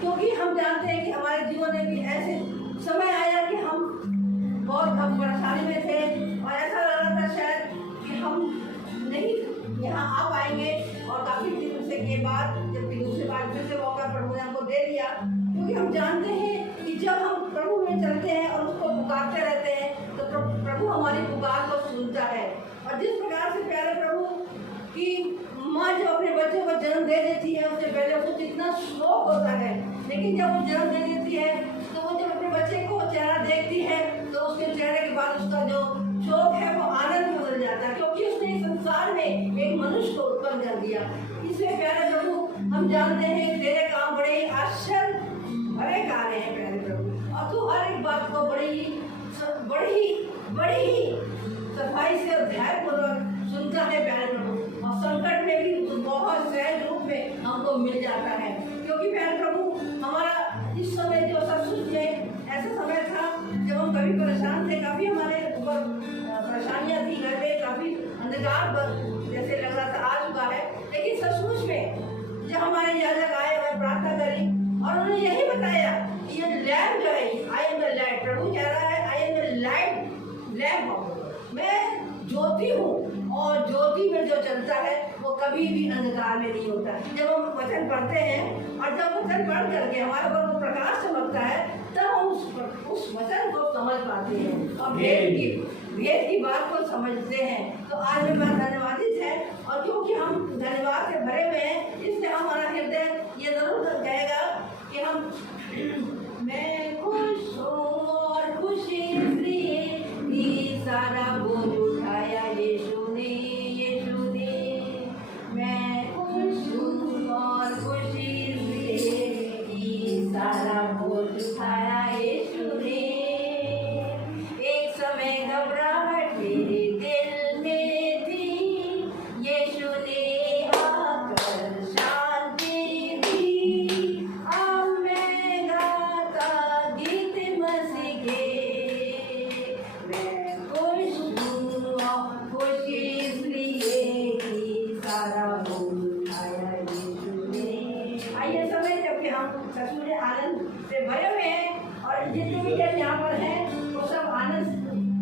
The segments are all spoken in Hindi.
क्योंकि हम जानते हैं कि हमारे जीवन में भी ऐसे समय आया कि हम बहुत परेशानी में थे और ऐसा लग रहा था शायद कि हम नहीं यहाँ आ पाएंगे। और काफ़ी दिन से के बाद जबकि दूसरी बार फिर से मौका प्रभु ने हमको दे दिया, क्योंकि हम जानते हैं कि जब हम प्रभु में चलते हैं और उसको पुकारते रहते हैं तो प्रभु हमारी पुकार को सुनता है। और जिस प्रकार से प्यारे प्रभु की माँ जब अपने बच्चों को जन्म दे देती है उससे पहले उसको इतना शौक होता है, लेकिन जब वो जन्म दे देती है तो वो जब अपने बच्चे को चेहरा देखती है तो उसके चेहरे के बाद उसका जो शौक है वो आनंद में बदल जाता है, क्योंकि उसने इस संसार में एक मनुष्य को उत्पन्न कर दिया। इसलिए प्यारे प्रभु हम जानते हैं तेरे काम बड़े ही आश्चर्य भरे कार्य हैं प्यारे प्रभु, और तू हर एक बात को बड़ी ही सफाई से और धैर्यपूर्वक सुनता है प्यारे प्रभु। और संकट में भी बहुत सहज रूप में हमको मिल जाता है, क्योंकि प्यारे प्रभु हमारा इस समय जो सचमुच में ऐसा समय था जब हम कभी परेशान थे, काफ़ी हमारे ऊपर परेशानियाँ थी, घर में काफ़ी अंधकार जैसे लग रहा था आ चुका है। लेकिन सचमुच में जब हमारे याजक आए, मैं प्रार्थना करी और उन्होंने यही बताया कि ये लैम्प जो है, आई एम द लाइट, प्रभु कह रहा है I am the light lamp, मैं ज्योति हूँ और ज्योति में जो चलता है वो कभी भी अंधकार में नहीं होता। जब हम वचन पढ़ते हैं और जब वचन पढ़ करके हमारे ऊपर वो प्रकाश चमकता है तब हम उस वचन को समझ पाते हैं और भेद की बात को समझते हैं। तो आज मैं धन्यवादित है, और क्योंकि हम धन्यवाद से भरे हुए हैं इसलिए हमारा हृदय ये जरूर कहेगा कि हम मैं खुश हूँ और खुशी इसलिए सारा बोझ उठाया यीशु ने, मैं खुश हूँ और खुशी इसलिए सारा बोझ उठाया यीशु ने। एक समय घबराहट मेरे दिल में थी, यीशु ने आकर शांति दी, अब मैं गाता गीत मसीह के, मैं खुश हूँ और खुशी इसलिए कि सारा बोझ उठाया यीशु ने। आइए समय जबकि हम सचमुच आनंद से भरे हुए हैं और जितने भी जन यहाँ पर हैं वो सब आनंद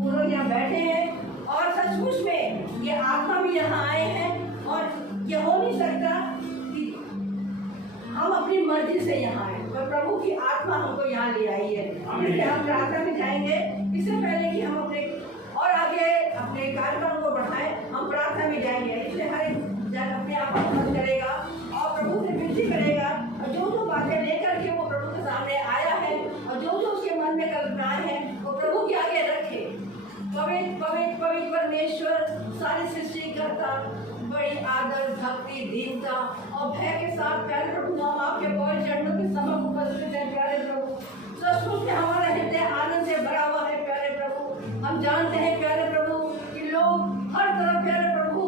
पूर्वक यहाँ बैठे हैं, और सचमुच में ये आत्मा भी यहाँ आए हैं। और ये हो नहीं सकता कि हम अपनी मर्जी से यहाँ आए, पर प्रभु की आत्मा हमको यहाँ ले आई है। इसलिए हम प्रार्थना में जाएंगे। इससे पहले कि हम अपने और आगे अपने कार्यक्रम को बढ़ाएं, हम प्रार्थना में जाएंगे। इसलिए हर एक जन अपने आप को समझ करेगा और प्रभु से विनती करेगा, और जो जो बातें लेकर के वो प्रभु के सामने आया है और जो जो उसके मन में कल्पनाएं हैं वो प्रभु के आगे रखे। पवित्र पवित्र पवित्र परमेश्वर, सारी सृष्टि करता, बड़ी आदर भक्ति दीनता और भय के साथ प्यारे प्रभु हम आपके पवित्र चरणों के समक्ष उपस्थित हैं प्यारे प्रभु। सचमुच में हमारा हृदय आनंद से भरा हुआ है प्यारे प्रभु। हम जानते हैं प्यारे प्रभु कि लोग हर तरफ प्यारे प्रभु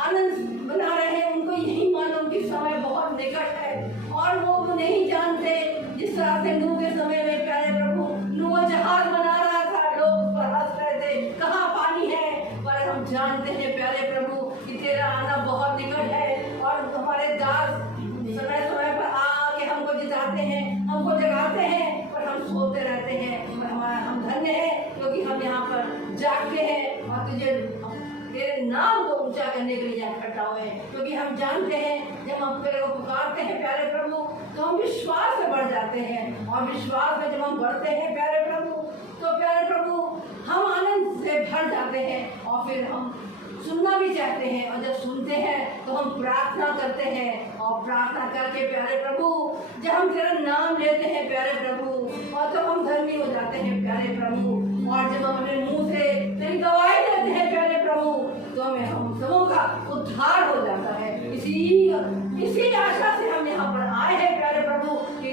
आनंद बना रहे हैं, उनको यही मालूम कि समय बहुत निकट है, और वो नहीं जानते जिस तरह से नूह के समय में प्यारे प्रभु नूह जहाज बना रहा था, लोग पर हंस रहे थे कहाँ पानी है, पर हम जानते हैं प्यारे प्रभु कि तेरा आना बहुत निकट है। और हमारे दास समय समय पर आके हमको जिताते हैं, हमको जगाते हैं, पर हम सोते रहते हैं। हम धन्य हैं क्योंकि हम यहाँ पर जागते हैं और तेरे नाम को ऊंचा करने के लिए इकट्ठा हुए हैं, क्योंकि हम जानते हैं जब हम तेरे को पुकारते हैं प्यारे प्रभु तो हम विश्वास में बढ़ जाते हैं, और विश्वास में जब हम बढ़ते हैं प्यारे प्रभु तो प्यारे प्रभु हम आनंद से भर जाते हैं, और फिर हम सुनना भी चाहते हैं, और जब सुनते हैं तो हम प्रार्थना करते हैं, और प्रार्थना करके प्यारे प्रभु जब हम तेरा नाम लेते हैं प्यारे प्रभु और तो हम धर्मी हो जाते हैं प्यारे प्रभु, और जब हम अपने मुंह से तेरी दवाई देते हैं प्यारे प्रभु तो हमें हम सबों का उद्धार हो जाता है। इसी आशा से हम यहाँ पर आए हैं प्यारे प्रभु कि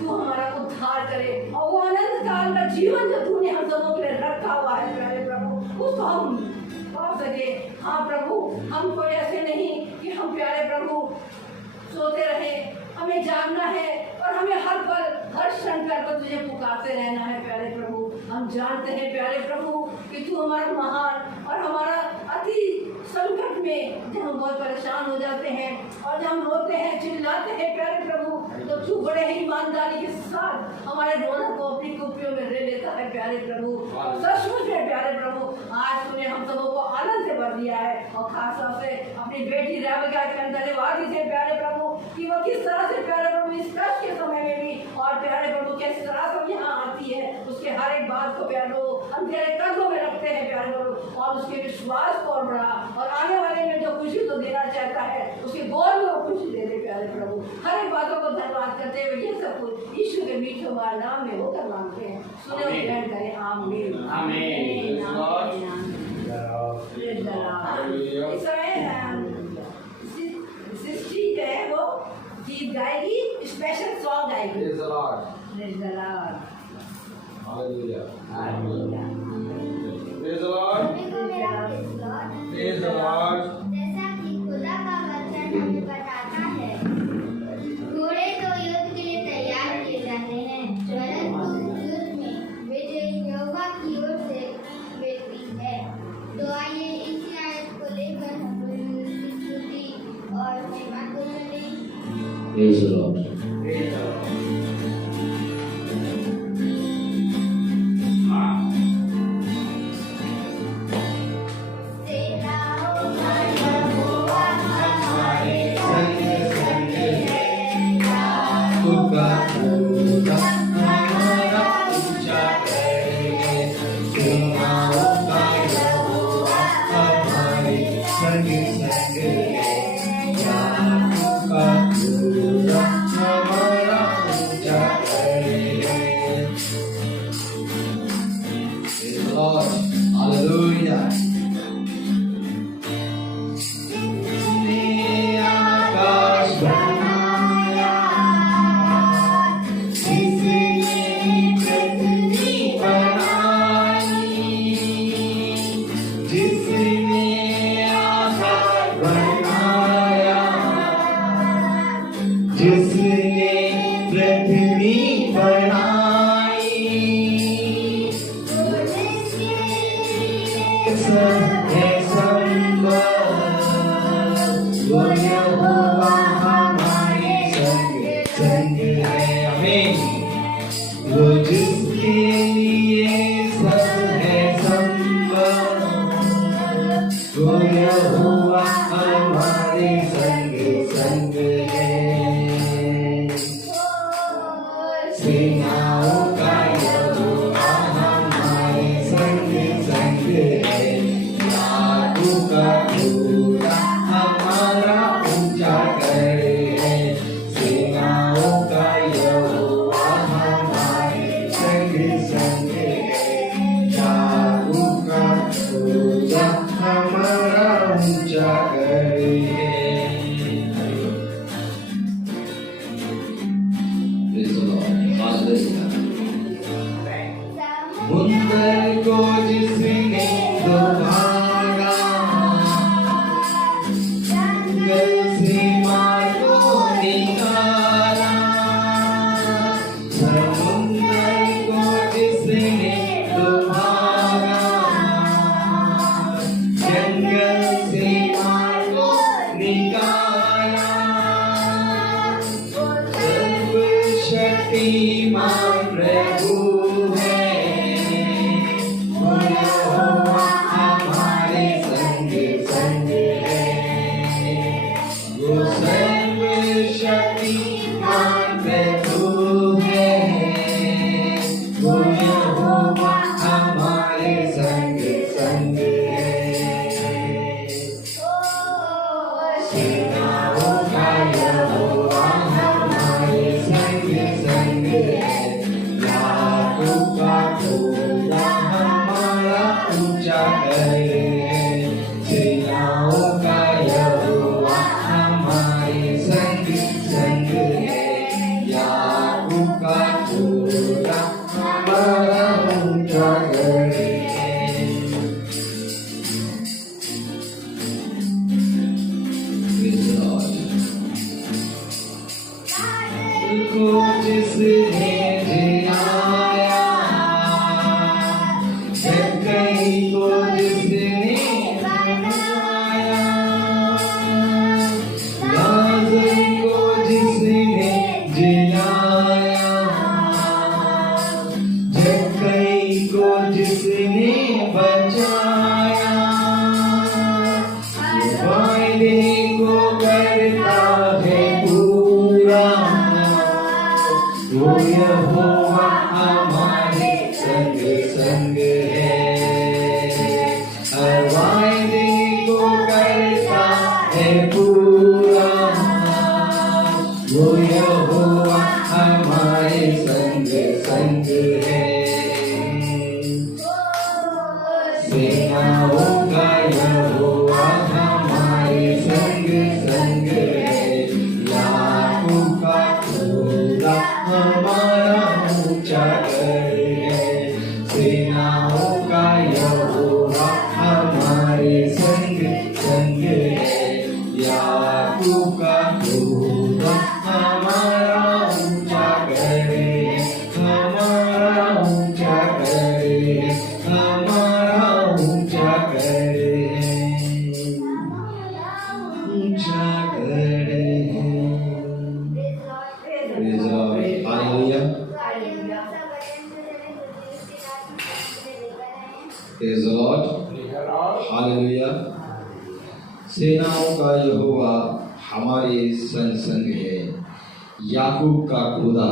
तू हमारा उद्धार करे, और वो अनंत काल का जीवन जो तूने हम सबों के लिए रखा हुआ है प्यारे प्रभु उसको हम पा सके। हाँ प्रभु, हम कोई ऐसे नहीं कि हम प्यारे प्रभु सोते रहे, हमें जागना है और हमें हर पल हर क्षण कर तुझे पुकारते रहना है प्यारे प्रभु। हम जानते हैं प्यारे प्रभु कि तू हमारा महान और हमारा अति संकट में जब हम बहुत परेशान हो जाते हैं और जब हम रोते हैं चिल्लाते हैं प्यारे प्रभु तो तू बड़े ही ईमानदारी के साथ हमारे दोनों को अपनी कुप्पियों में ले लेता है प्यारे प्रभु। सचमुच में प्यारे प्रभु, आज तूने हम सबों को आनंद से भर दिया है और खास तौर से अपनी बेटी रेबका के अंदर धन्यवाद दीजिए प्यारे प्रभु कि वो किस तरह से प्यारे प्रभु इस कष्ट के समय में भी और प्यारे प्रभु किस तरह से यहाँ आती है, उसके हर एक बात को प्यारे प्रभु हम तेरे कदमों में रखते हैं प्यारे प्रभु, और उसके विश्वास को और बढ़ा और आने वाले में जो खुशी तो देना चाहता है उसके गोद में वो खुशी दे दे प्यारे प्रभु। हर एक बातों को धन्यवाद करते हुए ये सब कुछ यीशु के मीठे हमारे नाम में होकर मांगते हैं, सुने और ग्रहण करें। आमीन आमीन। इस समय सिस्टी जो है वो गीत गाएगी, स्पेशल सॉन्ग गाएगी। Praise the Lord. Praise the Lord. Hallelujah. Hallelujah. Praise the Lord. Praise the Lord. जैसा कि खुदा का वचन हमें बताता है, घोड़े तो युद्ध के लिए तैयार किए जाते हैं, परंतु युद्ध में विजय यहोवा की ओर से मिलती है। तो आइए इसी आयत को लेकर हम उसकी स्तुति और महिमा को करें। Praise the Lord. Praise the Lord. जिसने वो यहोवा हमारे संग संग है। सेनाओं का यहोवा हमारे संग संग है। याकूब का खुदा हमारा ऊंचा गढ़ है। सेनाओं का यहोवा हमारे संग संग है। याकूब का खुदा हमारा ऊंचा गढ़ है। हमारा ऊंचा गढ़ है। हमारा ऊंचा गढ़ है। ऊंचा गढ़ है। Praise the Lord. Hallelujah. Praise the Lord. Hallelujah. सेनाओं का यहोवा हमारे संग संग है। याकूब का खुदा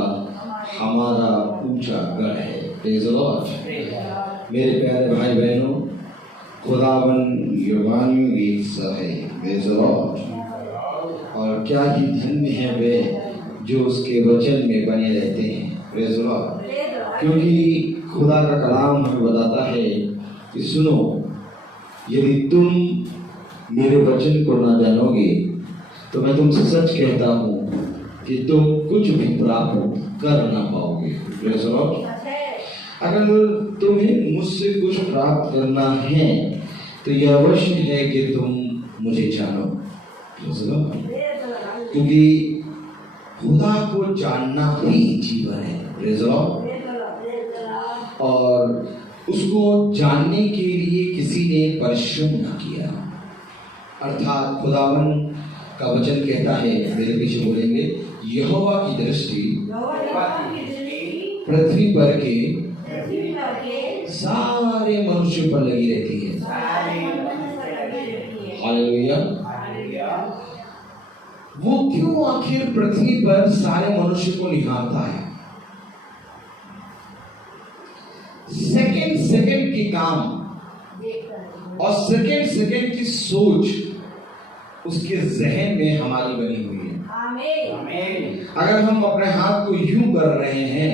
हमारा ऊंचा गढ़ है। Praise the Lord. मेरे प्यारे भाई बहनों, खुदावन युवानियों गीत सा है। Praise the Lord. और क्या ही धन्य है वे जो उसके वचन में बने रहते हैं। Praise the Lord. क्योंकि खुदा का कलाम हमें बताता है कि सुनो, यदि तुम मेरे वचन को ना जानोगे तो मैं तुमसे सच कहता हूँ कि तुम कुछ भी प्राप्त कर ना पाओगे। Praise the Lord. अगर तुम्हें मुझसे कुछ प्राप्त करना है तो यह अवश्य है कि तुम मुझे जानो। Praise the Lord. क्योंकि खुदा को जानना ही जीवन है। Praise the Lord. और उसको जानने के लिए किसी ने परिश्रम न किया। अर्थात खुदावन का वचन कहता है, मेरे पीछे बोलेंगे, यहोवा की दृष्टि पृथ्वी पर के सारे मनुष्यों पर लगी रहती है। हालेलुया। वो क्यों आखिर पृथ्वी पर सारे मनुष्य को निहारता है? सेकंड सेकंड के काम और सेकंड सेकंड की सोच उसके जहन में हमारी बनी हुई है। आमीन। अगर हम अपने हाथ को यूं कर रहे हैं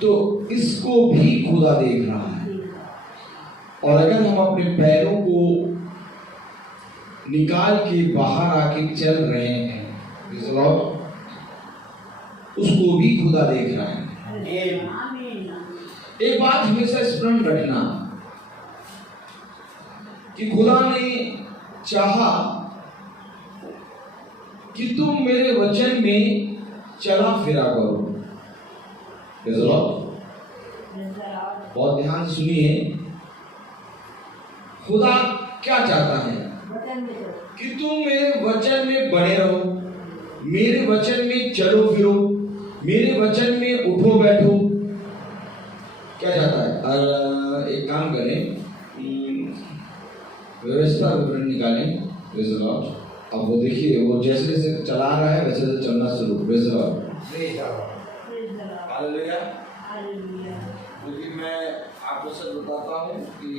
तो इसको भी खुदा देख रहा है। और अगर हम अपने पैरों को निकाल के बाहर आके चल रहे हैं, उसको भी खुदा देख रहा है। एक बात हमेशा स्मरण रखना कि खुदा ने चाहा कि तुम मेरे वचन में चला फिरा करो। बहुत ध्यान सुनिए, खुदा क्या चाहता है कि तुम मेरे वचन में बने रहो, मेरे वचन में चलो फिरो, मेरे वचन में उठो बैठो। क्या चाहता है? और एक काम करें, व्यवस्था विवरण निकालें। Praise the Lord. अब वो देखिए, वो जैसे जैसे चला रहा है वैसे वैसे चलना शुरू। Praise the Lord. हालेलुया। क्योंकि मैं आपको सच बताता हूँ कि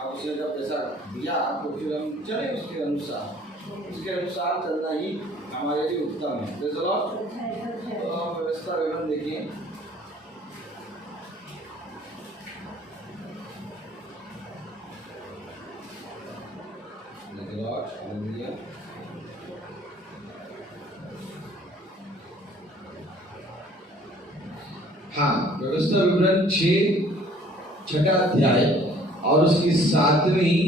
आप उसे जब पैसा दिया तो फिर हम चले उसके अनुसार चलना ही हमारे लिए उत्तम है। Praise the Lord. तो आप व्यवस्था विवरण देखिए। हाँ, व्यवस्था विवरण 6 अध्याय और उसकी 7वीं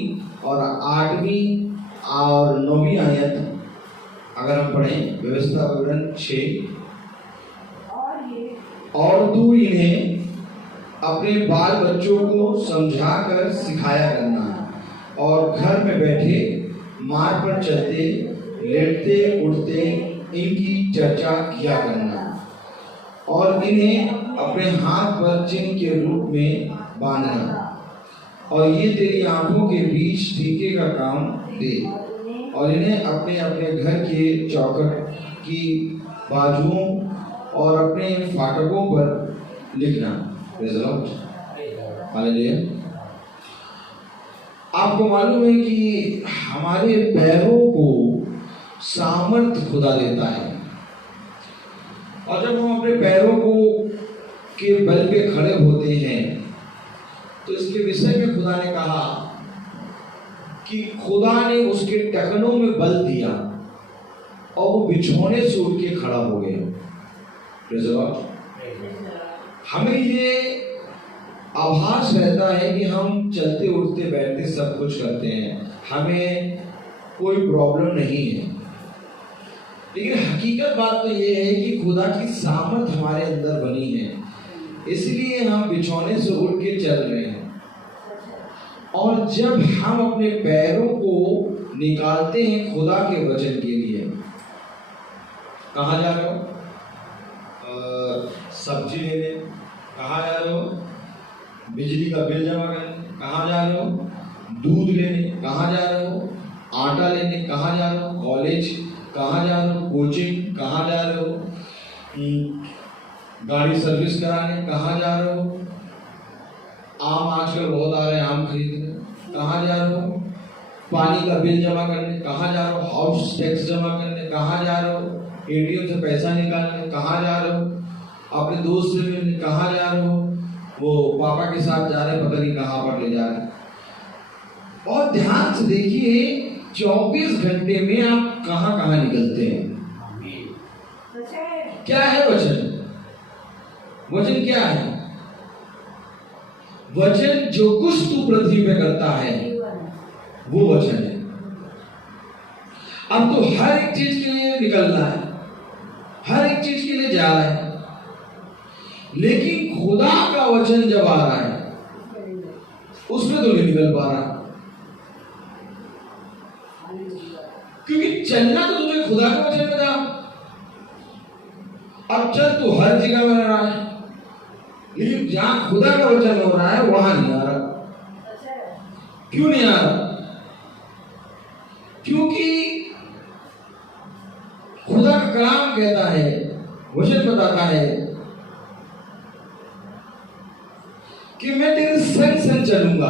और 8वीं और 9वीं आयत अगर हम पढ़ें, व्यवस्था विवरण 6, और तू इन्हें अपने बाल बच्चों को समझाकर सिखाया करना और घर में बैठे मार्ग पर चलते लेटते उठते इनकी चर्चा किया करना और इन्हें अपने हाथ पर चिन्ह के रूप में बांधना, और ये तेरी आंखों के बीच टीके का काम दे, और इन्हें अपने अपने घर के चौखट की बाजुओं और अपने फाटकों पर लिखना। हालेलुया। आपको मालूम है कि हमारे पैरों को सामर्थ खुदा देता है। और जब हम अपने पैरों को के बल पे खड़े होते हैं तो इसके विषय में खुदा ने कहा कि खुदा ने उसके टखनों में बल दिया और वो बिछौने से उठ के खड़ा हो गया। Praise the Lord। हमें ये आभास रहता है कि हम चलते उठते बैठते सब कुछ करते हैं, हमें कोई प्रॉब्लम नहीं है, लेकिन हकीकत बात तो ये है कि खुदा की सामर्थ हमारे अंदर बनी है, इसलिए हम बिछौने से उठ के चल रहे हैं। और जब हम अपने पैरों को निकालते हैं खुदा के वचन के लिए, कहाँ जा रहे हो? सब्जी लेने कहाँ जा रहे हो? बिजली का बिल जमा करने कहाँ जा रहे हो? दूध लेने कहाँ जा रहे हो? आटा लेने कहाँ जा रहे हो? कॉलेज कहाँ जा रहे हो? कोचिंग कहाँ जा रहे हो? गाड़ी सर्विस कराने कहाँ जा रहे हो? आम आजकल बहुत आ रहे हैं, आम खरीदने कहाँ जा रहे हो? पानी का बिल जमा करने कहाँ जा रहे हो? हाउस टैक्स जमा करने कहाँ जा रहे हो? एटीएम से पैसा निकालने कहाँ जा रहे हो? अपने दोस्त से मिलने कहाँ जा रहे हो? वो पापा के साथ जा रहे, पता नहीं कहाँ पर ले जा रहे। और ध्यान से देखिए 24 घंटे में आप कहाँ कहाँ निकलते हैं। क्या है वचन? वचन क्या है? वचन जो कुछ तू पृथ्वी पे करता है वो वचन है। अब तो हर एक चीज के लिए निकलना है, हर एक चीज के लिए जा रहा है, लेकिन खुदा का वचन जब आ रहा है उसमें तो नहीं निकल पा रहा, क्योंकि चलना तो तुझे खुदा का वचन में था। अब चल तू हर जगह में रहा है, लेकिन जहां खुदा का वचन हो रहा है वहां नहीं आ रहा। क्यों नहीं आ रहा? क्योंकि खुदा का कलाम कहता है, वचन बताता है कि मैं तेरे संग संग चलूंगा।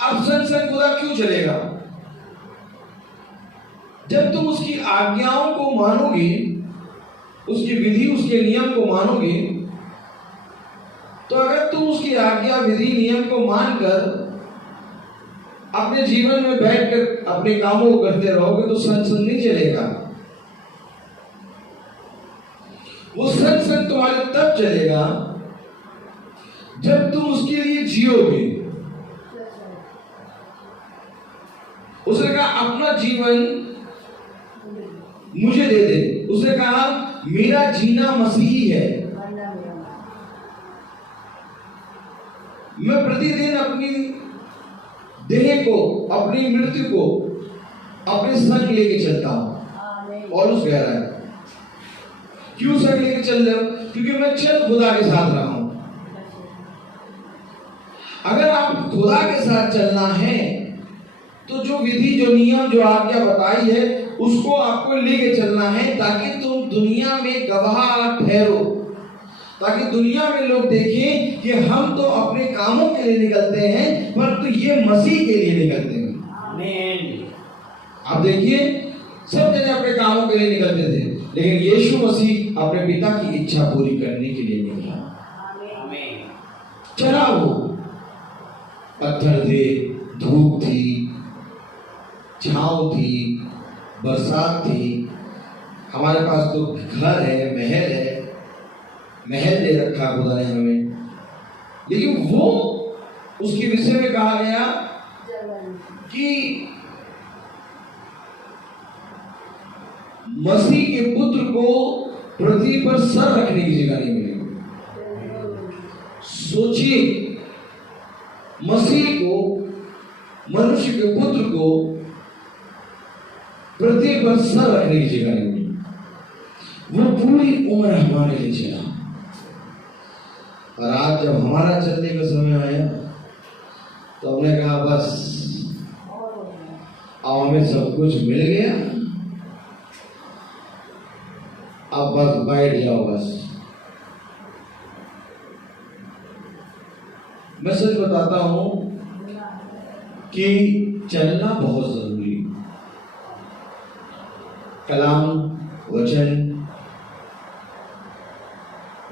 अब संग संग खुदा क्यों चलेगा? जब तुम उसकी आज्ञाओं को मानोगे, उसकी विधि उसके नियम को मानोगे, तो अगर तुम उसकी आज्ञा विधि नियम को मानकर अपने जीवन में बैठकर अपने कामों को करते रहोगे तो संग संग नहीं चलेगा। वो संग संग तुम्हारे तब चलेगा जब तुम उसके लिए जियोगे। उसने कहा अपना जीवन मुझे दे दे। उसने कहा मेरा जीना मसीही है, मैं प्रतिदिन अपनी देह को, अपनी मृत्यु को अपने संग लेके चलता हूं। और उस कह रहा है क्यों संग लेके चल रहे हो? क्योंकि मैं चल खुदा के साथ रहा हूं। अगर आप खुदा के साथ चलना है तो जो विधि, जो नियम, जो आज्ञा बताई है उसको आपको लेके चलना है, ताकि तुम दुनिया में गवाह ठहरो, ताकि दुनिया में लोग देखें कि हम तो अपने कामों के लिए निकलते हैं परंतु ये मसीह के लिए निकलते हैं। आमीन। आप देखिए सब जने अपने कामों के लिए निकलते थे, लेकिन यीशु मसीह अपने पिता की इच्छा पूरी करने के लिए निकला। आमीन। चला वो, पत्थर थे, धूप थी, छांव थी, बरसात थी, हमारे पास तो घर है, महल है, महल दे रखा खुदा ने हमें, लेकिन वो उसके विषय में कहा गया कि मसीह के पुत्र को पृथ्वी पर सर रखने की जगह नहीं मिलेगी। सोचिए, मसीह को, मनुष्य के पुत्र को पृथ्वी पर सर रखने की जगह नहीं मिली। वो पूरी उम्र हमारे लिए चला, और आज जब हमारा चलने का समय आया तो हमने कहा बस अब हमें सब कुछ मिल गया, अब बस बैठ जाओ बस। मैं सच बताता हूं कि चलना बहुत जरूरी। कलाम वचन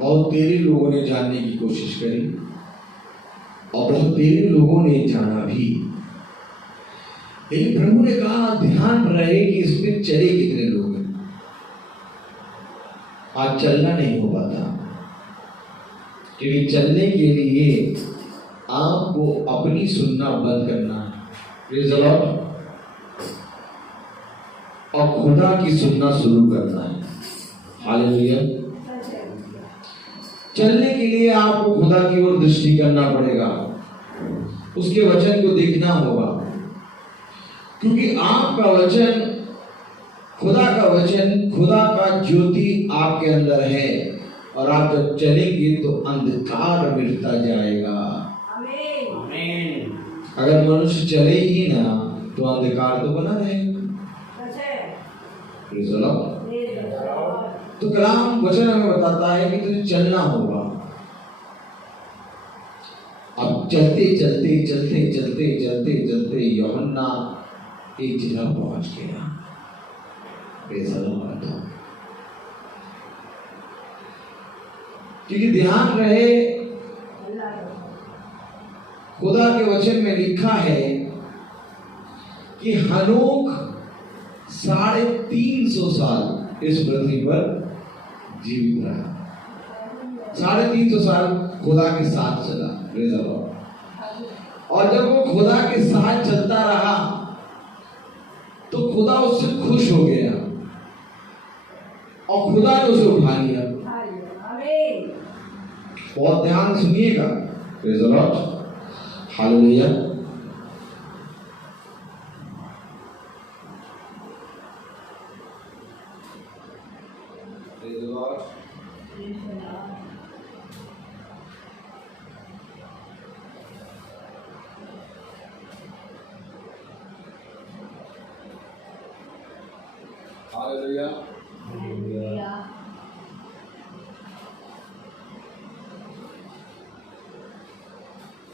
बहुत तेरे लोगों ने जानने की कोशिश करी और बहुत तेरे लोगों ने जाना भी, लेकिन प्रभु ने कहा ध्यान रहे कि इसमें चले कितने लोग हैं। आज चलना नहीं हो पाता, क्योंकि चलने के लिए आपको अपनी सुनना बंद करना है, प्रेज़ द लॉर्ड, और खुदा की सुनना शुरू करना है। हालेलुया। चलने के लिए आपको खुदा की ओर दृष्टि करना पड़ेगा, उसके वचन को देखना होगा, क्योंकि आपका वचन, खुदा का वचन, खुदा का ज्योति आपके अंदर है, और आप जब चलेंगे तो अंधकार मिटता जाएगा। आमीन। अगर मनुष्य चले ही ना तो अंधकार तो बना रहेगा। तो कलाम वचन हमें बताता है कि तुझे चलना होगा। अब चलते चलते चलते चलते चलते चलते यूहन्ना एक जगह पहुंच गया। क्योंकि ध्यान रहे, खुदा के वचन में लिखा है कि हनोक 350 साल इस पृथ्वी पर जीवित रहा। 350 साल खुदा के साथ चला, प्रेज़ द लॉर्ड। और जब वो खुदा के साथ चलता रहा तो खुदा उससे खुश हो गया और खुदा ने उसे उठा लिया। बहुत ध्यान सुनिएगा, praise the lord, hallelujah. Praise the Lord. Hallelujah. Hallelujah.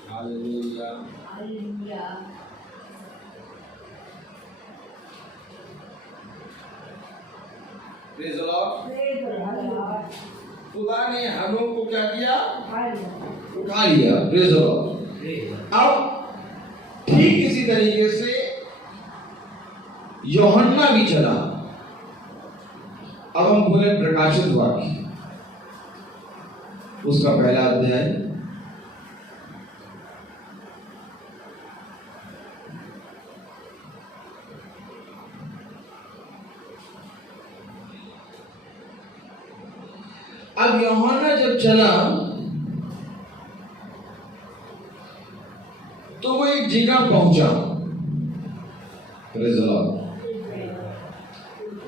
Hallelujah. Hallelujah. Praise the Lord. Praise the Lord. खुदा ने हनोक को क्या किया? उठा लिया। Praise the Lord. अब ठीक इसी तरीके से यूहन्ना भी चला। अब हम खोलें प्रकाशित वाक्य, उसका पहला अध्याय। अब यूहन्ना जब चला तो वो एक जगह पहुंचा। Praise the Lord.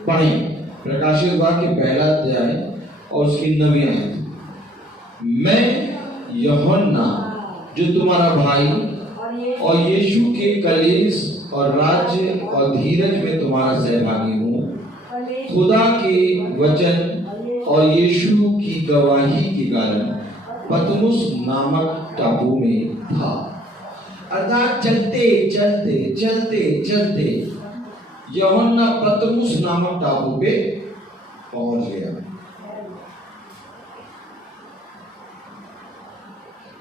पढ़िए प्रकाशित वाक्य पहला अध्याय और उसकी 9वीं आयत। मैं यूहन्ना जो तुम्हारा भाई और यीशु के कलेश और राज्य और धीरज में तुम्हारा सहभागी हूँ, खुदा के वचन और यीशु की गवाही के कारण पतमुस नामक टापू में था। अर्थात चलते चलते चलते चलते यूहन्ना पतमुस नामक टापू पे पहुंच गया।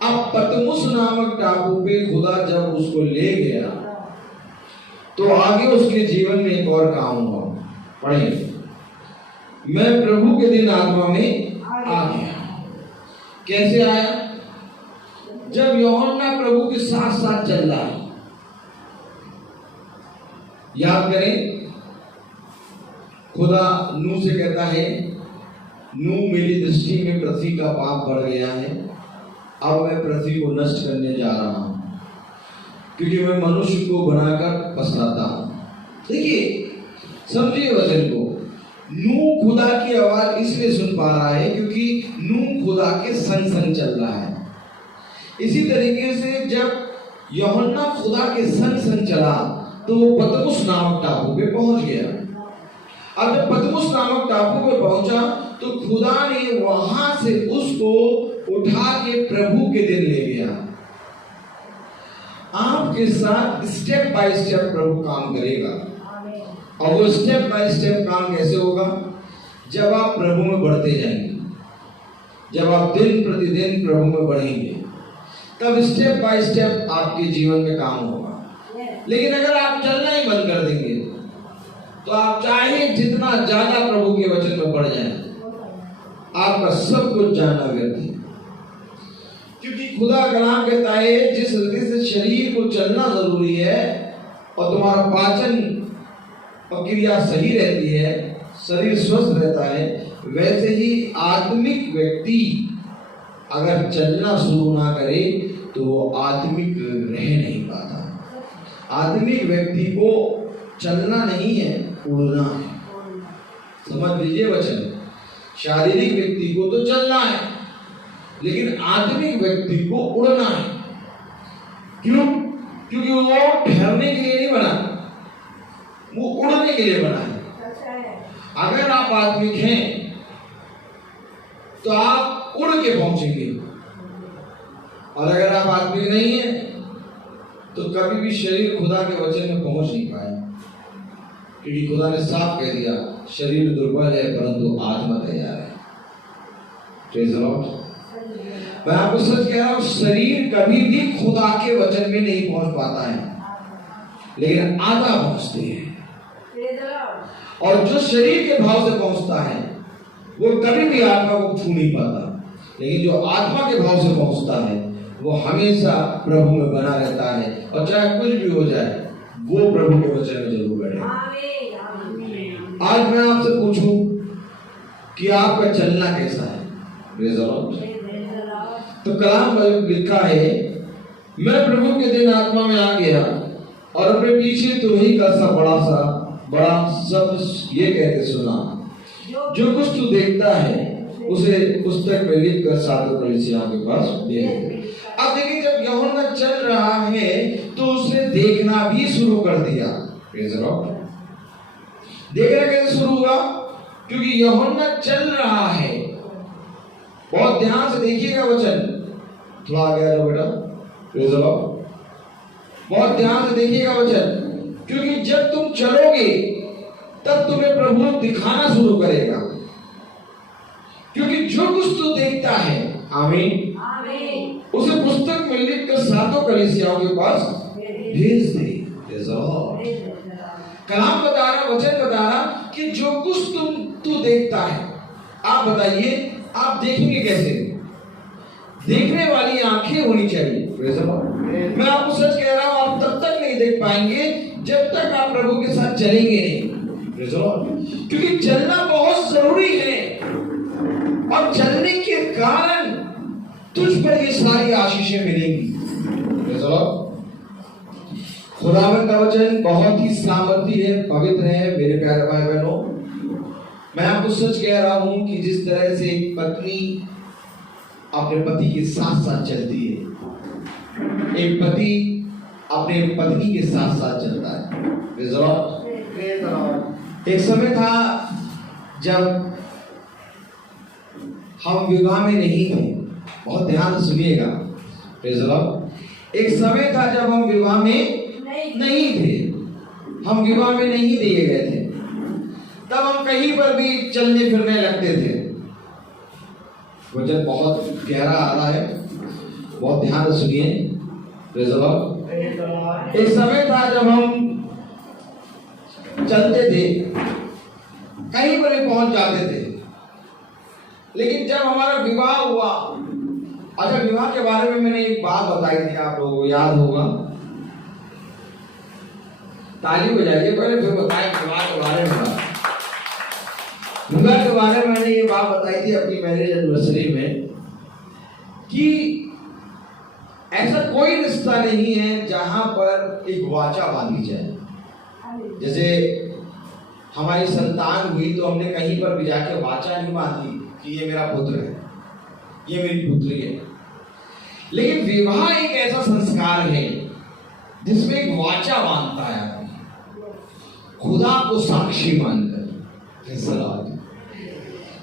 अब पतमुस नामक टापू पे खुदा जब उसको ले गया तो आगे उसके जीवन में एक और काम हुआ। पढ़िए, मैं प्रभु के दिन आत्मा में आ गया। कैसे आया? जब यूहन्ना प्रभु के साथ साथ चल रहा है। याद करें, खुदा नूह से कहता है, नूह मेरी दृष्टि में पृथ्वी का पाप बढ़ गया है, अब मैं पृथ्वी को नष्ट करने जा रहा हूं, क्योंकि मैं मनुष्य को बनाकर पछताता हूं। देखिए, समझिए वचन को। नूह खुदा की आवाज इसलिए सुन पा रहा है क्योंकि नूह खुदा के संग संग चल रहा है। इसी तरीके से जब यूहन्ना खुदा के संग संग चला तो वो पतमुस नामक टापू पे पहुंच गया। अब जब पतमुस नामक टापू पे पहुंचा तो खुदा ने वहां से उसको उठा के प्रभु के दिन ले गया। आपके साथ स्टेप बाय स्टेप प्रभु काम करेगा। और वो स्टेप बाय स्टेप काम कैसे होगा? जब आप प्रभु में बढ़ते जाएंगे, जब आप दिन प्रतिदिन प्रभु में बढ़ेंगे, तब स्टेप बाय स्टेप आपके जीवन में काम होगा। लेकिन अगर आप चलना ही बंद कर देंगे तो आप चाहे जितना ज्यादा प्रभु के वचन में बढ़ जाए, आपका सब कुछ जानना व्यर्थ है। क्योंकि खुदा कलाम कहता है जिस रीति से शरीर को चलना जरूरी है और तुम्हारा पाचन प्रक्रिया सही रहती है, शरीर स्वस्थ रहता है, वैसे ही आत्मिक व्यक्ति अगर चलना शुरू ना करे तो वो आत्मिक रह नहीं पाता। आत्मिक व्यक्ति को चलना नहीं है, उड़ना है। समझ लीजिए वचन। शारीरिक व्यक्ति को तो चलना है, लेकिन आत्मिक व्यक्ति को उड़ना है। क्यों? क्योंकि वो ठहरने के लिए नहीं बना, वो उड़ने के लिए बना है। अगर आप आत्मिक हैं तो आप उड़ के पहुंचेंगे, और अगर आप आत्मिक नहीं है तो कभी भी शरीर खुदा के वचन में पहुंच नहीं पाए। क्योंकि खुदा ने साफ कह दिया, शरीर दुर्बल है परंतु आत्मा तैयार है। Praise the Lord. मैं आपको सच कह रहा हूं, शरीर कभी भी खुदा के वचन में नहीं पहुंच पाता है, लेकिन आत्मा पहुंचती है। और जो शरीर के भाव से पहुंचता है वो कभी भी आत्मा को छू नहीं पाता, लेकिन जो आत्मा के भाव से पहुंचता है वो हमेशा प्रभु में बना रहता है, और चाहे कुछ भी हो जाए वो प्रभु के वचन में जरूर बढ़े। आज मैं आपसे पूछूं कि आपका चलना कैसा है? Praise the Lord. तो कलाम में लिखा है, मैं प्रभु के दिन आत्मा में आ गया और अपने पीछे तुरही का सा बड़ा शब्द ये कहते सुना, जो कुछ तू देखता है उसे पुस्तक में लिख कर सातों कलीसियाओं के पास भेज दे। अब देखिए, जब यूहन्ना चल रहा है तो उसने देखना भी शुरू कर दिया। Praise the Lord. देखना कैसे शुरू हुआ? क्योंकि यूहन्ना चल रहा है। बहुत ध्यान से देखिएगा वचन, थोड़ा आगे आ जाओ बेटा। Praise the Lord. बहुत ध्यान से देखिएगा वचन, क्योंकि जब तुम चलोगे तब तुम्हें प्रभु दिखाना शुरू करेगा। क्योंकि जो कुछ तू देखता है, आमीन, उसे पुस्तक में लिख कर सातों कलीसियाओं के पास भेज दे। कलाम बता रहा, वचन बता रहा कि जो कुछ तू देखता है, आप बताइए आप देखेंगे कैसे? देखने वाली आंखें होनी चाहिए। मैं आपको सच कह रहा हूं, आप तब तक नहीं देख पाएंगे जब तक आप प्रभु के साथ चलेंगे नहीं। क्योंकि चलना बहुत जरूरी है, और चलने के कारण तुझ पर ये सारी आशीषें मिलेंगी। खुदावंद का वचन बहुत ही सामर्थी है, पवित्र है। मेरे प्यारे भाई बहनों, मैं आपको सच कह रहा हूं कि जिस तरह से एक पत्नी अपने पति के साथ साथ चलती है, एक पति अपने पत्नी के साथ साथ चलता है। एक समय था जब हम विवाह में नहीं थे, बहुत ध्यान से सुनिएगा। एक समय था जब हम विवाह में नहीं थे, हम विवाह में नहीं दिए गए थे, तब हम कहीं पर भी चलने फिरने लगते थे। वचन बहुत गहरा आ रहा है, बहुत ध्यान से सुनिए। एक समय था जब हम चलते थे, कहीं पर भी पहुंच जाते थे, लेकिन जब हमारा विवाह हुआ, अच्छा विवाह के बारे में मैंने एक बात बताई थी, आप लोगों को याद होगा, ताली बजाइए पहले फिर बताएं विवाह के बारे में। विवाह के बारे में मैंने ये बात बताई थी अपनी मैरिज एनिवर्सरी में कि ऐसा कोई रिश्ता नहीं है जहां पर एक वाचा बांधी जाए। जैसे हमारी संतान हुई तो हमने कहीं पर भी जाके वाचा नहीं बांधी कि ये मेरा पुत्र है, ये मेरी पुत्री है। लेकिन विवाह एक ऐसा संस्कार है जिसमें एक वाचा बांधता है आदमी, खुदा को साक्षी मानकर।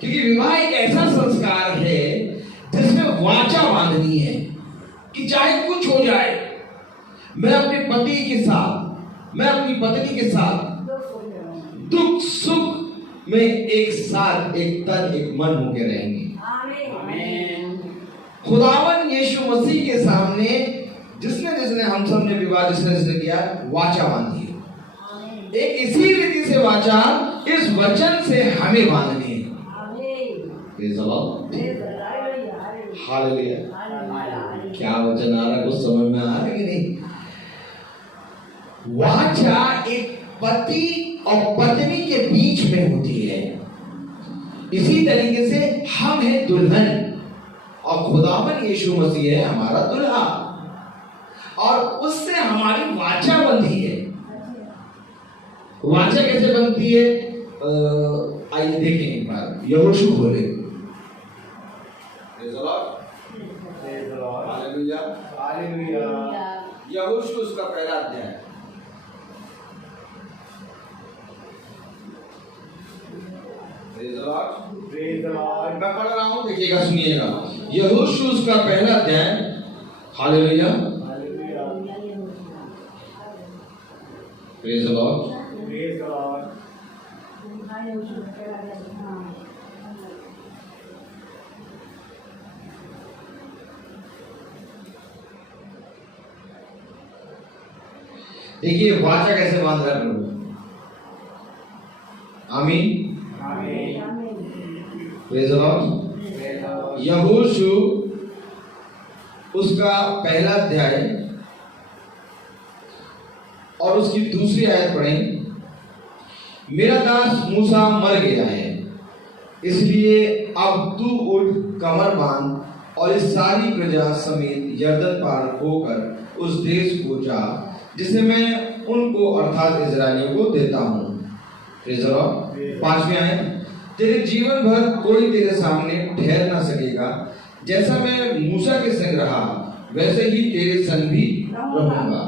क्योंकि विवाह एक ऐसा संस्कार है जिसमें वाचा बांधनी है कि चाहे कुछ हो जाए, मैं अपने पति के साथ, मैं अपनी पत्नी के साथ दुख सुख में एक साथ एक तन एक मन होकर रहेंगे। आमीन। खुदावन यीशु मसीह के सामने जिसने जिसने हम सब ने विवाह जिसने किया वाचा बांधी है। एक इसी रीति से वाचा इस वचन से हमें बांधनी है। Praise the lord, hallelujah. क्या वचन आ रहा है, कुछ समझ में आ रहा है कि नहीं? वाचा एक पति और पत्नी के बीच में होती है। इसी तरीके से हम हैं दुल्हन और खुदावन यीशु मसीह है हमारा दुल्हा, और उससे हमारी वाचा बंधी है। वाचा कैसे बनती है? आइए देखें एक बार। यहोशू बोले, हालेलुया, हालेलुया। यहोशू उसका पहला अध्याय, मैं पढ़ रहा हूं, देखिएगा, सुनिएगा। यहोशू उसका पहला अध्याय, हालेलुया, प्रेज़ द लॉर्ड। देखिए वाचा कैसे बांध रहा है प्रभु। आमीन, प्रेज़ द लॉर्ड। यहोशू उसका पहला अध्याय और उसकी दूसरी आयत पढ़ें। मेरा दास मूसा मर गया है, इसलिए अब तू उठ, कमर बांध और इस सारी प्रजा समेत यरदन पार होकर उस देश को जा जिसे मैं उनको अर्थात इजरायलियों को देता हूँ। Praise the Lord. पांचवी आयत, तेरे जीवन भर कोई तेरे सामने ठहर ना सकेगा, जैसा मैं मूसा के संग रहा वैसे ही तेरे संग भी रहूंगा,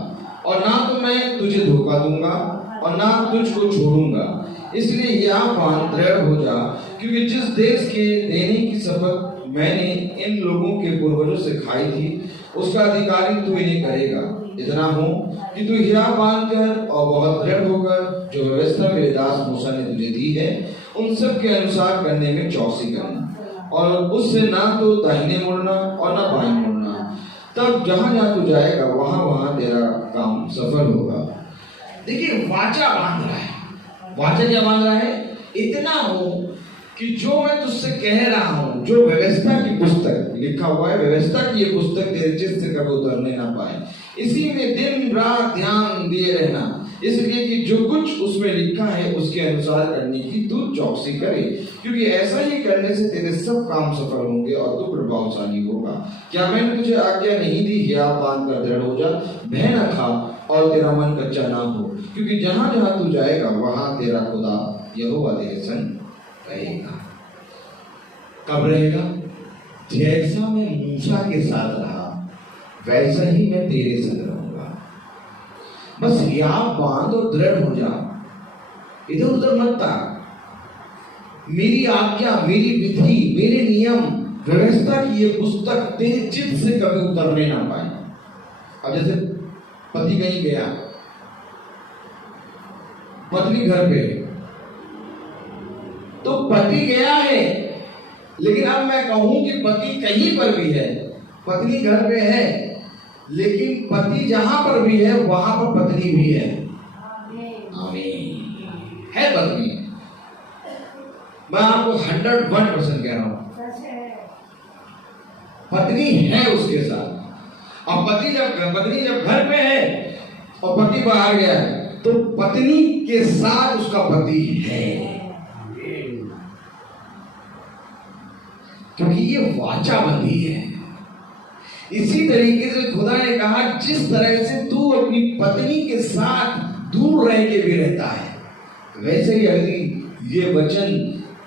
और ना तो मैं तुझे धोखा दूंगा और ना तुझको छोड़ूंगा। इसलिए यहाँ बांध, दृढ़ हो जा, क्योंकि जिस देश के देने की शपथ मैंने इन लोगों के पूर्वजों से खाई थी उसका अधिकारी तू इन्हें करेगा। इतना हो कि तू हिया बांध कर और बहुत दृढ़ होकर जो व्यवस्था मेरे दास मूसा ने तुझे दी है उन सब के अनुसार करने में चौकसी करना, और उससे ना तो दाहिने मुड़ना और ना बाएं मुड़ना। तब जहां जहां तू जाएगा वहां वहां तेरा काम सफल होगा। देखिए वाचा बांध रहा है। वाचा क्या बांध रहा है? इतना हो कि जो मैं तुझसे कह रहा हूं, जो व्यवस्था की पुस्तक लिखा हुआ है, व्यवस्था की ये पुस्तक तेरे चित्त से कभी उतरने ना पाए, इसी में दिन रात ध्यान दिए रहना, इसलिए कि जो कुछ उसमें लिखा है उसके अनुसार करने की तू चौकसी करे, क्योंकि ऐसा ही करने से तेरे सब काम सफल होंगे और तू प्रभावशाली होगा। क्या मैंने तुझे आज्ञा नहीं दी? हिया बांध कर दृढ़ हो जा, भय न खा और तेरा मन कच्चा ना हो, क्योंकि जहां जहां तू जाएगा वहां तेरा खुदा यहोवा तेरे संग रहेगा। कब रहेगा? जैसा मैं मूसा के साथ रहा वैसा ही मैं तेरे संग रहूंगा। बस यहाँ बांध और दृढ़ हो जा, इधर उधर मत ताक। मेरी आज्ञा, मेरी विधि, मेरे नियम, व्यवस्था की ये पुस्तक तेरे चित्त से कभी उतरने ना पाए। अब जैसे पति कहीं गया, पत्नी घर पे, तो पति गया है, लेकिन अब मैं कहूं कि पति कहीं पर भी है, पत्नी घर पे है, लेकिन पति जहां पर भी है वहां पर पत्नी भी है। आमीन। है पत्नी। मैं आपको 101% कह रहा हूं, पत्नी है उसके साथ। अब पत्नी जब घर पे है और पति बाहर गया है तो पत्नी के साथ उसका पति है, क्योंकि ये वाचा बंधी है। इसी तरीके से खुदा ने कहा जिस तरह से तू अपनी पत्नी के साथ दूर रह के भी रहता है वैसे ही अगर ये वचन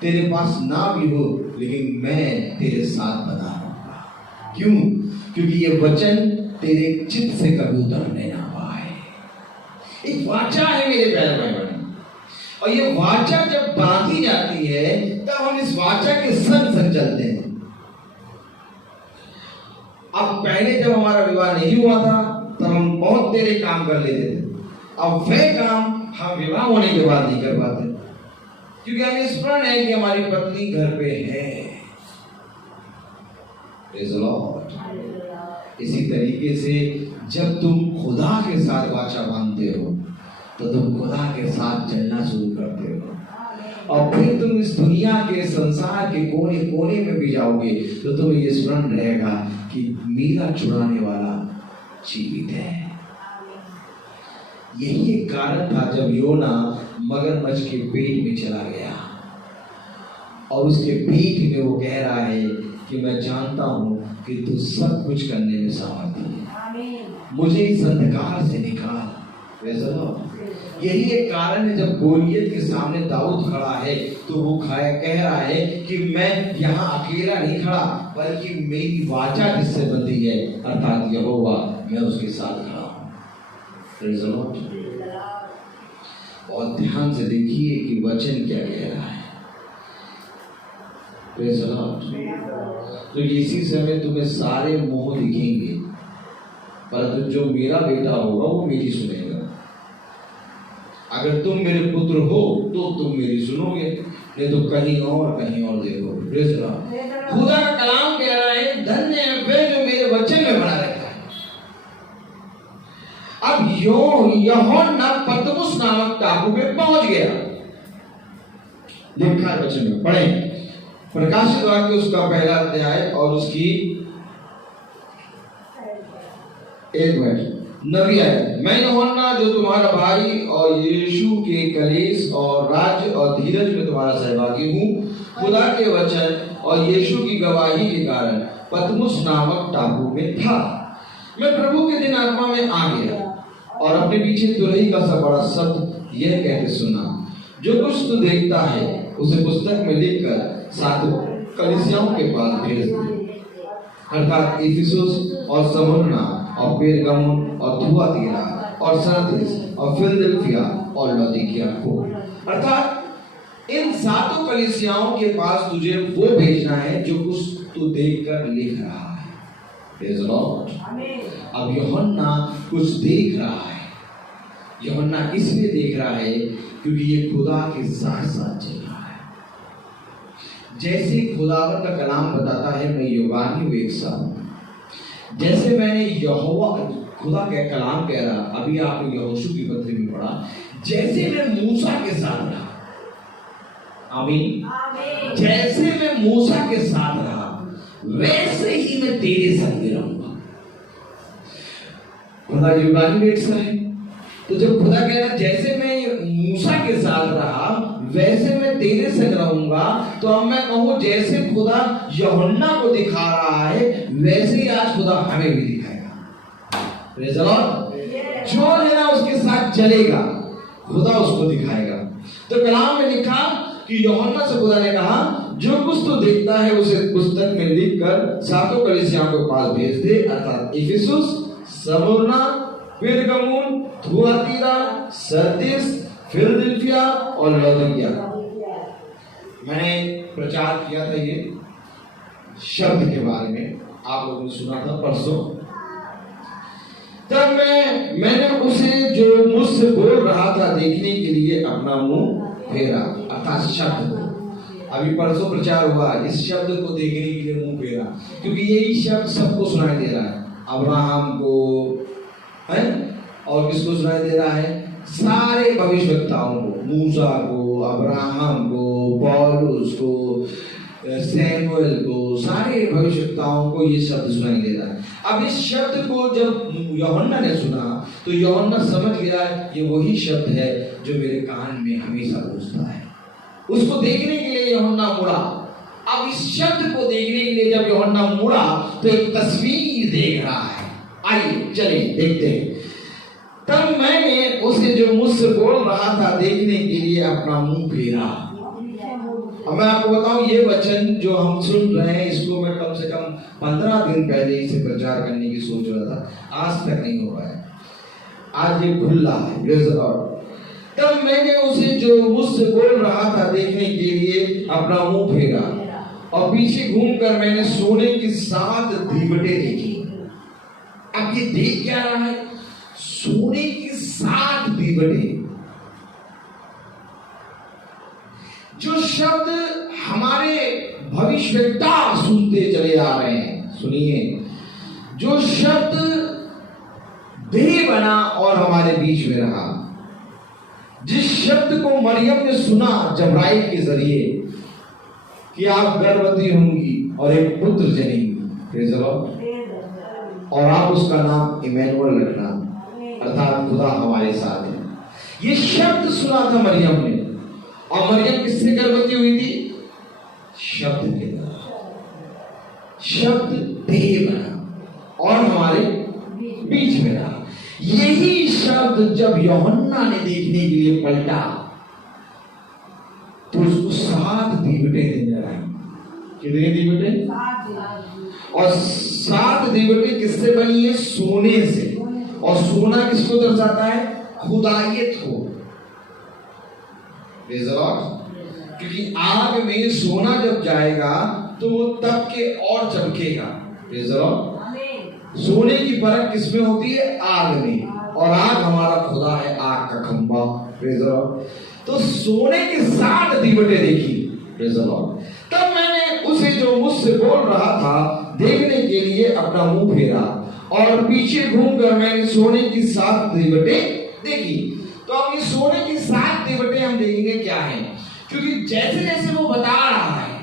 तेरे पास ना भी हो लेकिन मैं तेरे साथ बना रहूंगा। क्यों? क्योंकि ये वचन तेरे चित्त से कभी उतरने ना पाए। एक वाचा है मेरे प्यारे भाई बहन, और ये वाचा जब बांधी जाती है तब हम इस वाचा के संग संग चलते हैं। अब पहले जब हमारा विवाह नहीं हुआ था तब हम बहुत तेरे काम कर लेते थे, अब वह काम हम विवाह होने के बाद नहीं कर पाते। क्योंकि हमें स्मरण है कि हमारी पत्नी घर पे है। Praise the Lord। इसी तरीके से जब तुम खुदा के साथ वाचा बांधते हो तो तुम खुदा के साथ चलना शुरू करते हो, और फिर तुम इस दुनिया के संसार के कोने कोने में भी जाओगे तो तुम्हें ये स्मरण रहेगा कि मेरा छुड़ाने वाला जीवित है। यही एक कारण था जब योना मगरमच्छ के पेट में चला गया और उसके पेट में वो कह रहा है कि मैं जानता हूं कि तू सब कुछ करने में समर्थ है, मुझे इस अंधकार से निकाल। यही एक कारण है जब गोलियत के सामने दाऊद खड़ा है तो वो कह रहा है कि मैं यहाँ अकेला नहीं खड़ा, बल्कि मेरी वाचा जिससे बंधी है अर्थात यहोवा, मैं उसके साथ खड़ा हूँ। Praise the Lord. और ध्यान से देखिए कि वचन क्या कह रहा है। Praise the Lord. तो इसी समय तुम्हें सारे मोह दिखेंगे, परंतु जो मेरा बेटा होगा वो मेरी सुनेगा। अगर तुम मेरे पुत्र हो तो तुम मेरी सुनोगे, नहीं तो कहीं और देखो। Praise the Lord. खुदा का कलाम कह रहा है धन्य है वे जो मेरे वचन में बना रहता है। अब यूहन्ना पतमुस नामक टापू पे पहुंच गया। लिखा है वचन में, पढ़े प्रकाशित वाक्य उसका पहला अध्याय और उसकी 1 मिनट नबी आए, मैं यूहन्ना जो तुम्हारा भाई और यीशु के कलेश और राज्य और धीरज में तुम्हारा सहभागी हूँ, खुदा के वचन और यीशु की गवाही के कारण पतमुस नामक टापू में था। मैं प्रभु के दिन आत्मा में आ गया और अपने पीछे तुरही का सा बड़ा शब्द यह कहते सुना, जो कुछ तू देखता है उसे पुस्तक में लिखकर 7 कलीसियाओं के पास भेज दे, अर्थात इफिसुस और स्मुर्ना और पेरगामुन और थुआतीरा और सरदीस और फिलदेल्फिया और लौदीकिया को। अर्थात इन 7 कलीसियाओं के पास तुझे वो भेजना है जो कुछ तू देखकर लिख रहा है। Praise the Lord. अब यूहन्ना कुछ देख रहा है। यूहन्ना इसलिए देख रहा है क्योंकि ये खुदा के साथ साथ चल रहा है। जैसे खुदावन का कलाम बताता है मैं योगानी हूँ एक साथ, जैसे मैंने यहोवा खुदा का कलाम कह रहा, अभी आपने यहोशू की पत्री में पढ़ा, जैसे मैं मूसा के साथ रहा, आमीन, जैसे मैं मूसा के साथ रहा वैसे ही मैं तेरे संग रहूंगा। खुदा युगानी वेट सा है। तो जब खुदा कह रहा जैसे मैं मूसा के साथ रहा वैसे मैं तेरे संग रहूंगा, तो अब मैं कहूं जैसे खुदा यूहन्ना को दिखा रहा है वैसे ही आज खुदा हमें भी दिखाएगा। Praise the Lord. जो जना उसके साथ चलेगा खुदा उसको दिखाएगा। तो कलाम में लिखा कि यूहन्ना से खुदा ने कहा जो कुछ तो देखता है उसे पुस्तक में लिखकर 7 कलीसियाओं के पास भेज दे, अर्थात इफिसुस, स्मुर्ना, पेरगामुन, थुआतीरा, सरदीस, फिलदेल्फिया और लौदीकिया। मैंने प्रचार किया था ये शब्द के बारे में, आप लोगों ने सुना था परसों। तब मैंने उसे जो मुझसे बोल रहा था देखने के लिए अपना मुंह फेरा, अर्थात शब्द को। अभी परसों प्रचार हुआ, इस शब्द को देखने के लिए मुंह फेरा, क्योंकि यही शब्द सबको सुनाई दे रहा है। अब्राहम को है और किसको सुनाई दे रहा है? सारे भविष्यवक्ताओं को, मूसा को, अब्राहम को, पौलुस को, सैमुएल को, सारे भविष्यवक्ताओं को ये शब्द सुनाई दे रहा है। अब इस शब्द को जब यूहन्ना ने सुना तो यूहन्ना समझ गया ये वही शब्द है जो मेरे कान में हमेशा गूंजता है। उसको देखने के लिए यूहन्ना मुड़ा। अब इस शब्द को देखने के लिए जब यूहन्ना मुड़ा तो एक तस्वीर देख रहा है। आइए चलिए देखते हैं। तब मैंने उसे जो मुझसे बोल रहा था देखने के लिए अपना मुंह फेरा। अब मैं आपको बताऊं ये वचन जो हम सुन रहे हैं इसको मैं कम से कम 15 दिन पहले इसे प्रचार करने की सोच रहा था, आज तक नहीं हो पाया। आज ये खुला है। Praise the Lord. तब मैंने उसे जो मुझसे बोल रहा था देखने के लिए अपना मुंह फेरा और पीछे घूमकर मैंने सोने की 7 दीवटें देखी। अब ये देख क्या रहा है? सोने की 7 दीवटें। जो शब्द हमारे भविष्यवक्ता सुनते चले आ रहे हैं, सुनिए, जो शब्द देह बना और हमारे बीच में रहा, जिस शब्द को मरियम ने सुना जब्राइल के जरिए कि आप गर्भवती होंगी और एक पुत्र जनेंगी, प्रेज़ द लॉर्ड, और आप उसका नाम इमैनुअल रखना, अर्थात खुदा हमारे साथ है। ये शब्द सुना था मरियम ने, और मरियम किससे गर्भवती हुई थी? शब्द के द्वारा। शब्द देह बना और हमारे बीच में रहा। यही शब्द जब यूहन्ना ने देखने के लिए पलटा तो उसको 7 दीवटें नजर आई। कितने दीवटें? और 7 दीवटें किससे बनी है? सोने से। और सोना किसको दर्शाता है? खुदाइयत को। Praise the Lord. क्योंकि आग में सोना जब जाएगा तो वो तब के और चमकेगा। Praise the Lord. सोने की परख किसमें होती है? आग में। और आग हमारा खुदा है, आग का खंभा। Praise the Lord. तो सोने की 7 दीवटें देखी। Praise the Lord. तब मैंने उसे जो मुझसे बोल रहा था देखने के लिए अपना मुंह फेरा और पीछे घूमकर मैंने सोने की 7 दीवटें देखी। तो अब ये सोने की 7 दीवटें हम देखेंगे क्या है, क्योंकि जैसे जैसे वो बता रहा है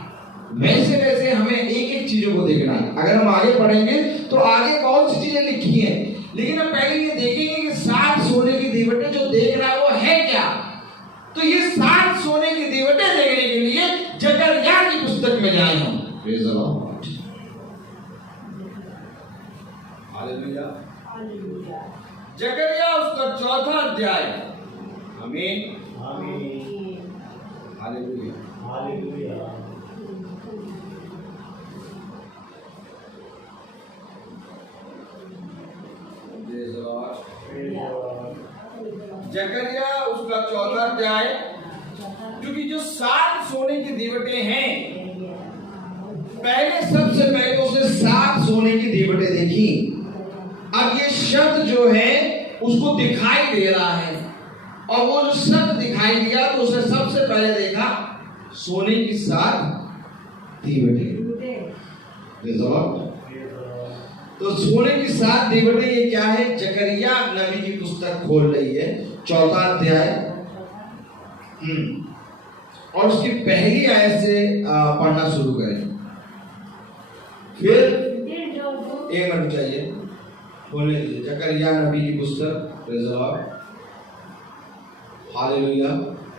वैसे वैसे हमें एक एक चीजों को देखना है। अगर हम आगे पढ़ेंगे तो आगे बहुत सी चीजें लिखी हैं, लेकिन हम पहले ये देखेंगे कि 7 सोने की दीवटें जो देख रहा है वो है क्या। तो ये 7 सोने की दीवटें देखने के लिए जकरिया की पुस्तक में जाए हम। Praise the lord. हालेलुया। जकरिया उसका 4था अध्याय। आमीन आमीन हालेलुया हालेलुया। जकरिया उसका 4था अध्याय। क्योंकि जो 7 सोने की दीवटें हैं, पहले सबसे पहले उसने 7 सोने की दीवटें देखी। अब ये शब्द जो है उसको दिखाई दे रहा है, और वो जो शब्द दिखाई दिया तो उसने सबसे पहले देखा सोने की 7 दीवटें। तो सोने की 7 दीवटें ये क्या है? जकरिया नबी की पुस्तक खोल रही है, 4था अध्याय, और उसकी पहली आयत से पढ़ना शुरू करें। फिर 1 मिनट चाहिए, खोलने दीजिए जकरिया नबी की पुस्तक। Praise the lord. Hallelujah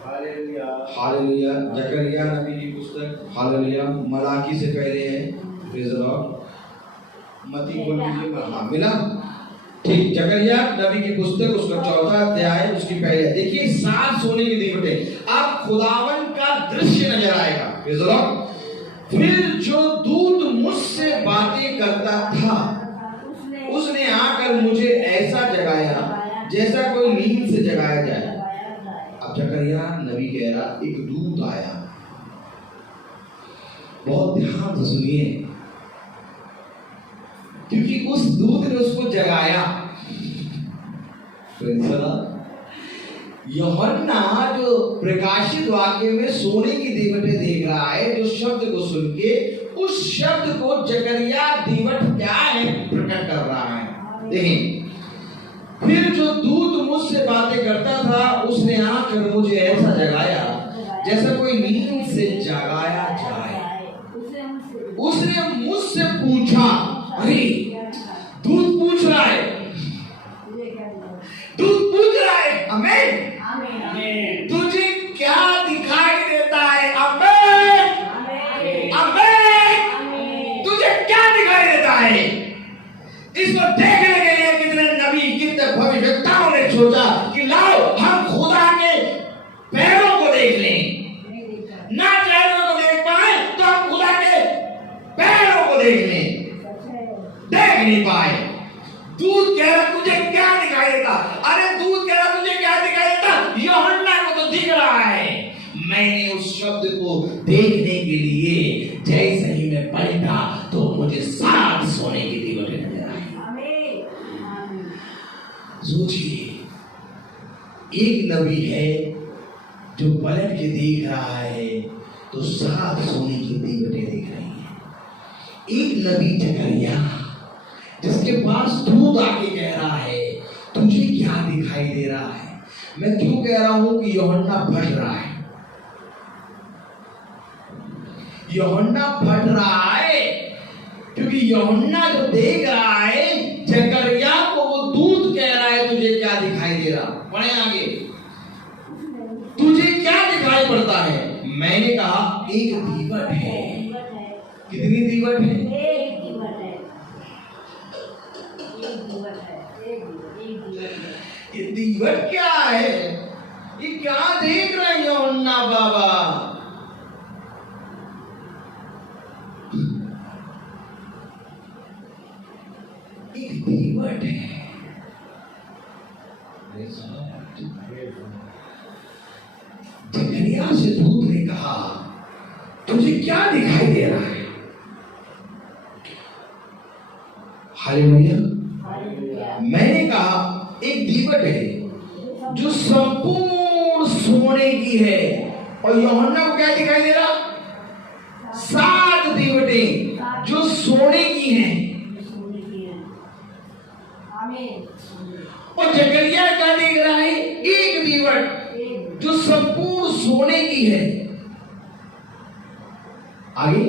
hallelujah hallelujah. जकरिया नबी की पुस्तक। हालेलुया। मलाकी से पहले है। Praise the lord. मती बोल दीजिए। हाँ, मिला? ठीक। जकरिया नबी की पुस्तक उसका 4था अध्याय, उसकी पहले देखिए 7 सोने की दीवटें। अब खुदावन का दृश्य नजर आएगा। Praise the Lord. फिर जो दूत मुझसे बातें करता था उसने आकर मुझे ऐसा जगाया जैसा कोई नींद से जगाया जाए। अब जकरिया नबी कह रहा एक दूत आया। बहुत ध्यान से सुनिए, क्योंकि उस दूत ने उसको जगाया। यूहन्ना जो प्रकाशित वाक्य में सोने की दीवटें देख रहा है, जो शब्द को सुन के उस शब्द को जकरिया दीवट क्या है प्रकट कर रहा है। देखिए, फिर जो दूत मुझसे बातें करता था उसने आकर मुझे ऐसा जगाया जैसा कोई नींद से जगाया जाए। उसने मुझसे पूछा, अरे दूत पूछ रहा है, दूत पूछ रहा है, आमीन तुझे क्या दिखाई देता है? आमीन आमीन। तुझे क्या दिखाई देता है? इसको देखने के लिए कितने नबी, कितने भविष्यवक्ताओं ने सोचा कि लाओ हम खुदा के पैरों को देख लें। ना चेहरों को देख पाए तो हम खुदा के पैरों को देख लें, देख नहीं पाए। दूत कह रहा तुझे क्या दिखाई देता? अरे दूत कह रहा तुझे क्या दिखाई देता? यूहन्ना को तो दिख रहा है। मैंने उस शब्द को देखने के लिए जैसे ही मैं पलटा तो मुझे 7 सोने की दीवटें नजर आई। सोचिए, एक नबी है जो पलट के देख रहा है तो 7 सोने की दीवटें दिख रही हैं। एक नबी जकरिया जिसके पास दूत आके कह रहा है तुझे क्या दिखाई दे रहा है। मैं क्यों कह रहा हूं कि यूहन्ना फट रहा है, यूहन्ना फट रहा है क्योंकि यूहन्ना जो देख रहा है जकरिया को वो दूत कह रहा है तुझे क्या दिखाई दे रहा। पढ़े आगे, तुझे क्या दिखाई पड़ता है। मैंने कहा एक दीवट है। कितनी दीवट है? एक दीवट है, एक दीवट है, एक दीवट है। ये दीवट क्या है? ये क्या देख रहे हैं यूहन्ना बाबा? एक दीवट है। जकरिया से दूत ने कहा तुझे क्या दिखाई दे रहा है। हालेलुया। मैंने कहा एक दीवट है जो संपूर्ण सोने की है। और यूहन्ना को क्या दिखाई दे रहा? 7 दीवटें जो सोने की हैं। और जकरिया क्या देख रहा है? एक दीवट जो संपूर्ण सोने की है। आगे,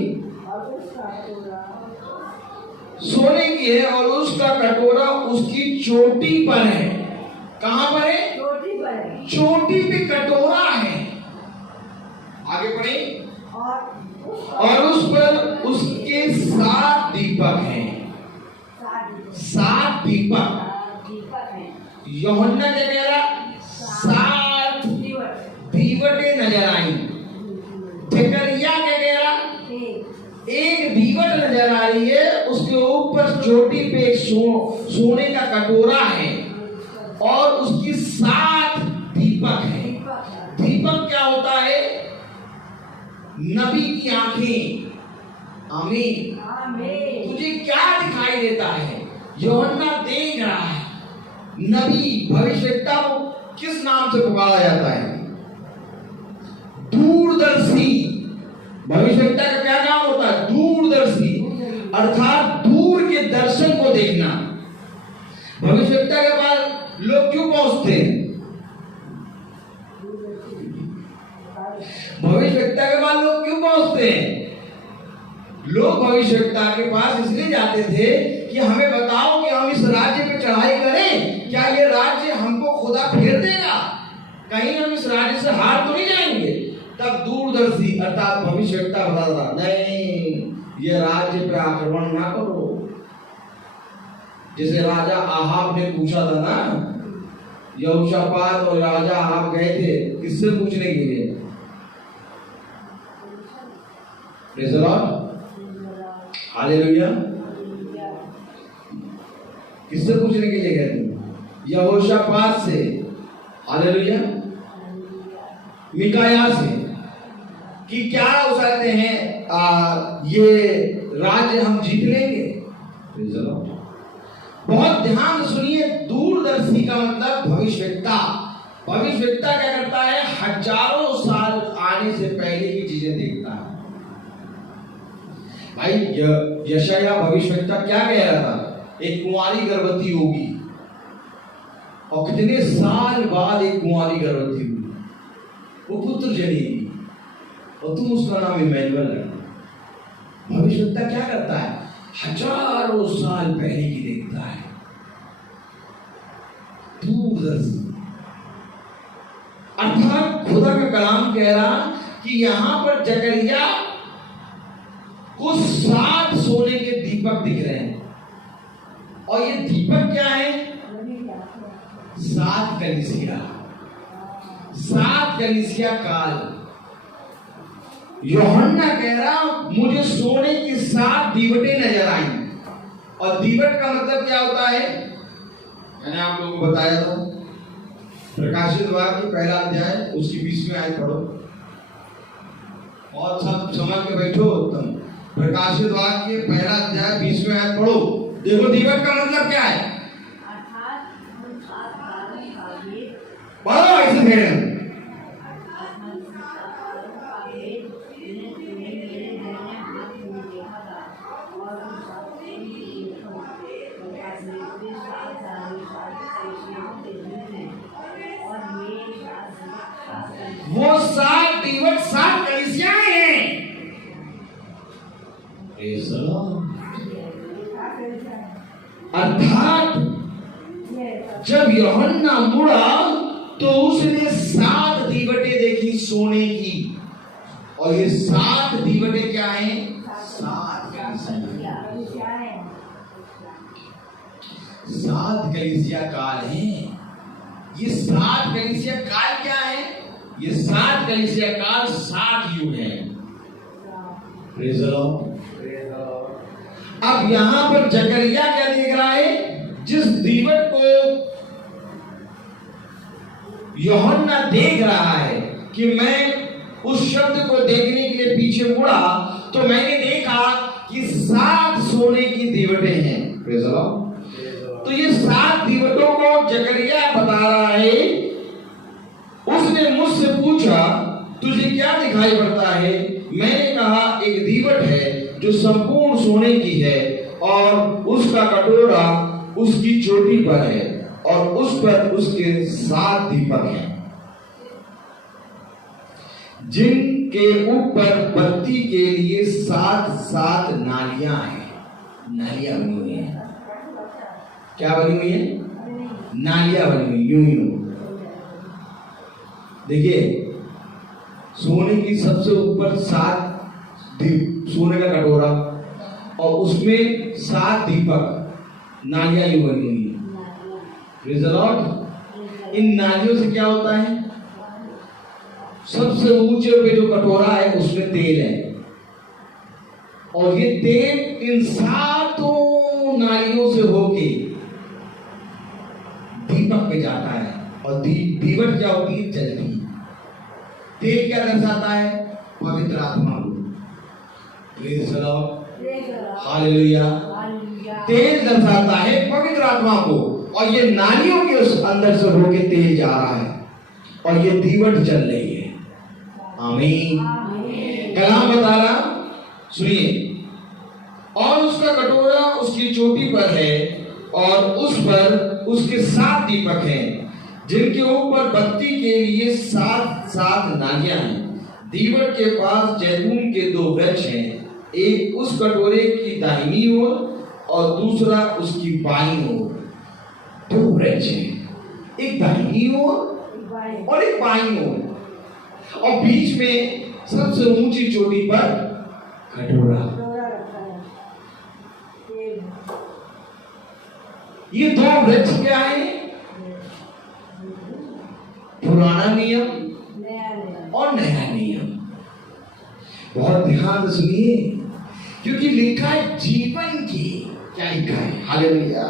सोने की है और उसका कटोरा उसकी चोटी पर है। कहां पर है? चोटी पर है। चोटी पे कटोरा है। आगे पढ़े। और उस पर उसके 7 दीपक हैं। 7 दीपक। यूहन्ना क्या कह रहा? 7 दीवटें नजर आई। जकरिया क्या कह रहा? एक दीवट नजर आ रही है, उसके ऊपर चोटी पे एक सोने का कटोरा है और उसकी 7 दीपक है। दीपक क्या होता है? नबी की आंखें। आमीन। तुझे क्या दिखाई देता है? यूहन्ना देख रहा है। नबी भविष्यवक्ता को किस नाम से पुकारा जाता है? दूरदर्शी। भविष्यवक्ता का क्या नाम होता है? दूरदर्शी, अर्थात दूर के दर्शन को देखना। भविष्यवक्ता के पास लोग क्यों पहुंचते हैं? भविष्यवक्ता के पास लोग क्यों पहुंचते हैं? लोग भविष्यवक्ता के पास इसलिए जाते थे कि हमें बताओ कि हम इस राज्य पे चढ़ाई करें, क्या ये राज्य हमको खुदा फेर देगा, कहीं हम इस राज्य से हार तो नहीं जाएंगे। तब दूरदर्शी अर्थात भविष्यवक्ता बताता नहीं, ये राज्य पे आक्रमण ना करो। जैसे राजा आहाब ने पूछा था ना, यहोशापात और राजा आहाब गए थे किससे पूछने के लिए? Praise the lord, hallelujah. किससे पूछने के लिए गए थे? यहोशापात से, हालेलुया। मिकाया से कि क्या हो सकते हैं ये राज्य हम जीत लेंगे। Praise the Lord. बहुत ध्यान सुनिए, दूरदर्शी का मतलब भविष्यवक्ता। भविष्यवक्ता क्या करता है? हजारों साल आने से पहले की चीजें देखता है। भाई यशाया भविष्यवक्ता क्या कह रहा था? एक कुंवारी गर्भवती होगी और कितने साल बाद एक कुंवारी गर्भवती हुई, वो पुत्र जनेगी और तुम उसका नाम इमैनुअल रखना। भविष्यवक्ता क्या करता है? हजारों साल पहले की देखता है। दूरदर्शी अर्थात खुदा का कलाम कह रहा कि यहां पर जकरिया को 7 सोने के दीपक दिख रहे हैं। और ये दीपक क्या है? 7 कलीसिया, 7 कलीसिया काल। यूहन्ना कह रहा मुझे सोने की 7 दीवटें नजर आई। और दीवट का मतलब क्या होता है? मैंने आप लोगों को बताया था, प्रकाशित वाक्य पहला अध्याय उसकी 20वीं आयत पढ़ो और सब समझ के बैठो। तुम प्रकाशित वाक्य पहला अध्याय 20वीं आयत पढ़ो। देखो दीवट का मतलब क्या है? पढ़ो ऐसे वो 7 दीवट 7 कलीसियाएं हैं। Praise the Lord. अर्थात जब यूहन्ना मुड़ा तो उसने 7 दीवटें देखी सोने की, और ये 7 दीवटें क्या हैं? 7 कलीसिया काल हैं। ये 7 कलीसिया काल क्या है? ये 7 कलीसिया काल 7 युग हैं। Praise the Lord. अब यहां पर जकरिया क्या देख रहा है? जिस दीवट को यूहन्ना देख रहा है कि मैं उस शब्द को देखने के लिए पीछे मुड़ा तो मैंने देखा कि 7 सोने की दीवटें हैं। Praise the Lord. तो ये 7 दीवटों को जकरिया बता रहा है। उसने मुझसे पूछा, तुझे क्या दिखाई पड़ता है? मैंने कहा, एक दीवट है जो संपूर्ण सोने की है, और उसका कटोरा उसकी चोटी पर है, और उस पर उसके 7 दीपक हैं, जिनके ऊपर बत्ती के लिए 7 नालियां हैं। नालियां बनी हुई हैं। क्या बनी हुई है? नालियां बनी हुई, यूं। देखिए, सोने की सबसे ऊपर 7 दीप, सोने का कटोरा, और उसमें 7 दीपक, नालियां यूं बनी हुई है। Praise the Lord. इन नालियों से क्या होता है? सबसे ऊंचे पे जो कटोरा है उसमें तेल है, और ये तेल इन 7 नालियों से होके दीपक पे जाता है, और दीवट क्या होती है? जलती। तेल क्या दर्शाता है? पवित्र आत्मा को। Praise the Lord. हालेलुया। तेल दर्शाता है पवित्र आत्मा को, और ये नालियों के उस अंदर से होके तेल जा रहा है, और ये दीवट जल रही है। आमीन। कलाम बता रहा, सुनिए, और उसका कटोरा उसकी चोटी पर है, और उस पर उसके 7 दीपक हैं, जिनके ऊपर बत्ती के लिए 7 नालियां हैं। दीवट के पास जैतून के 2 वृक्ष हैं, एक उस कटोरे की दाहिनी ओर और दूसरा उसकी बाईं ओर। 2 वृक्ष हैं, एक दाहिनी ओर और एक बाईं ओर, और बीच में सबसे ऊंची चोटी पर कटोरा। ये 2 वृक्ष क्या है? पुराना नियम और नया नियम। बहुत ध्यान से सुनिए, क्योंकि लिखा है जीवन की। क्या लिखा है? हालेलुया।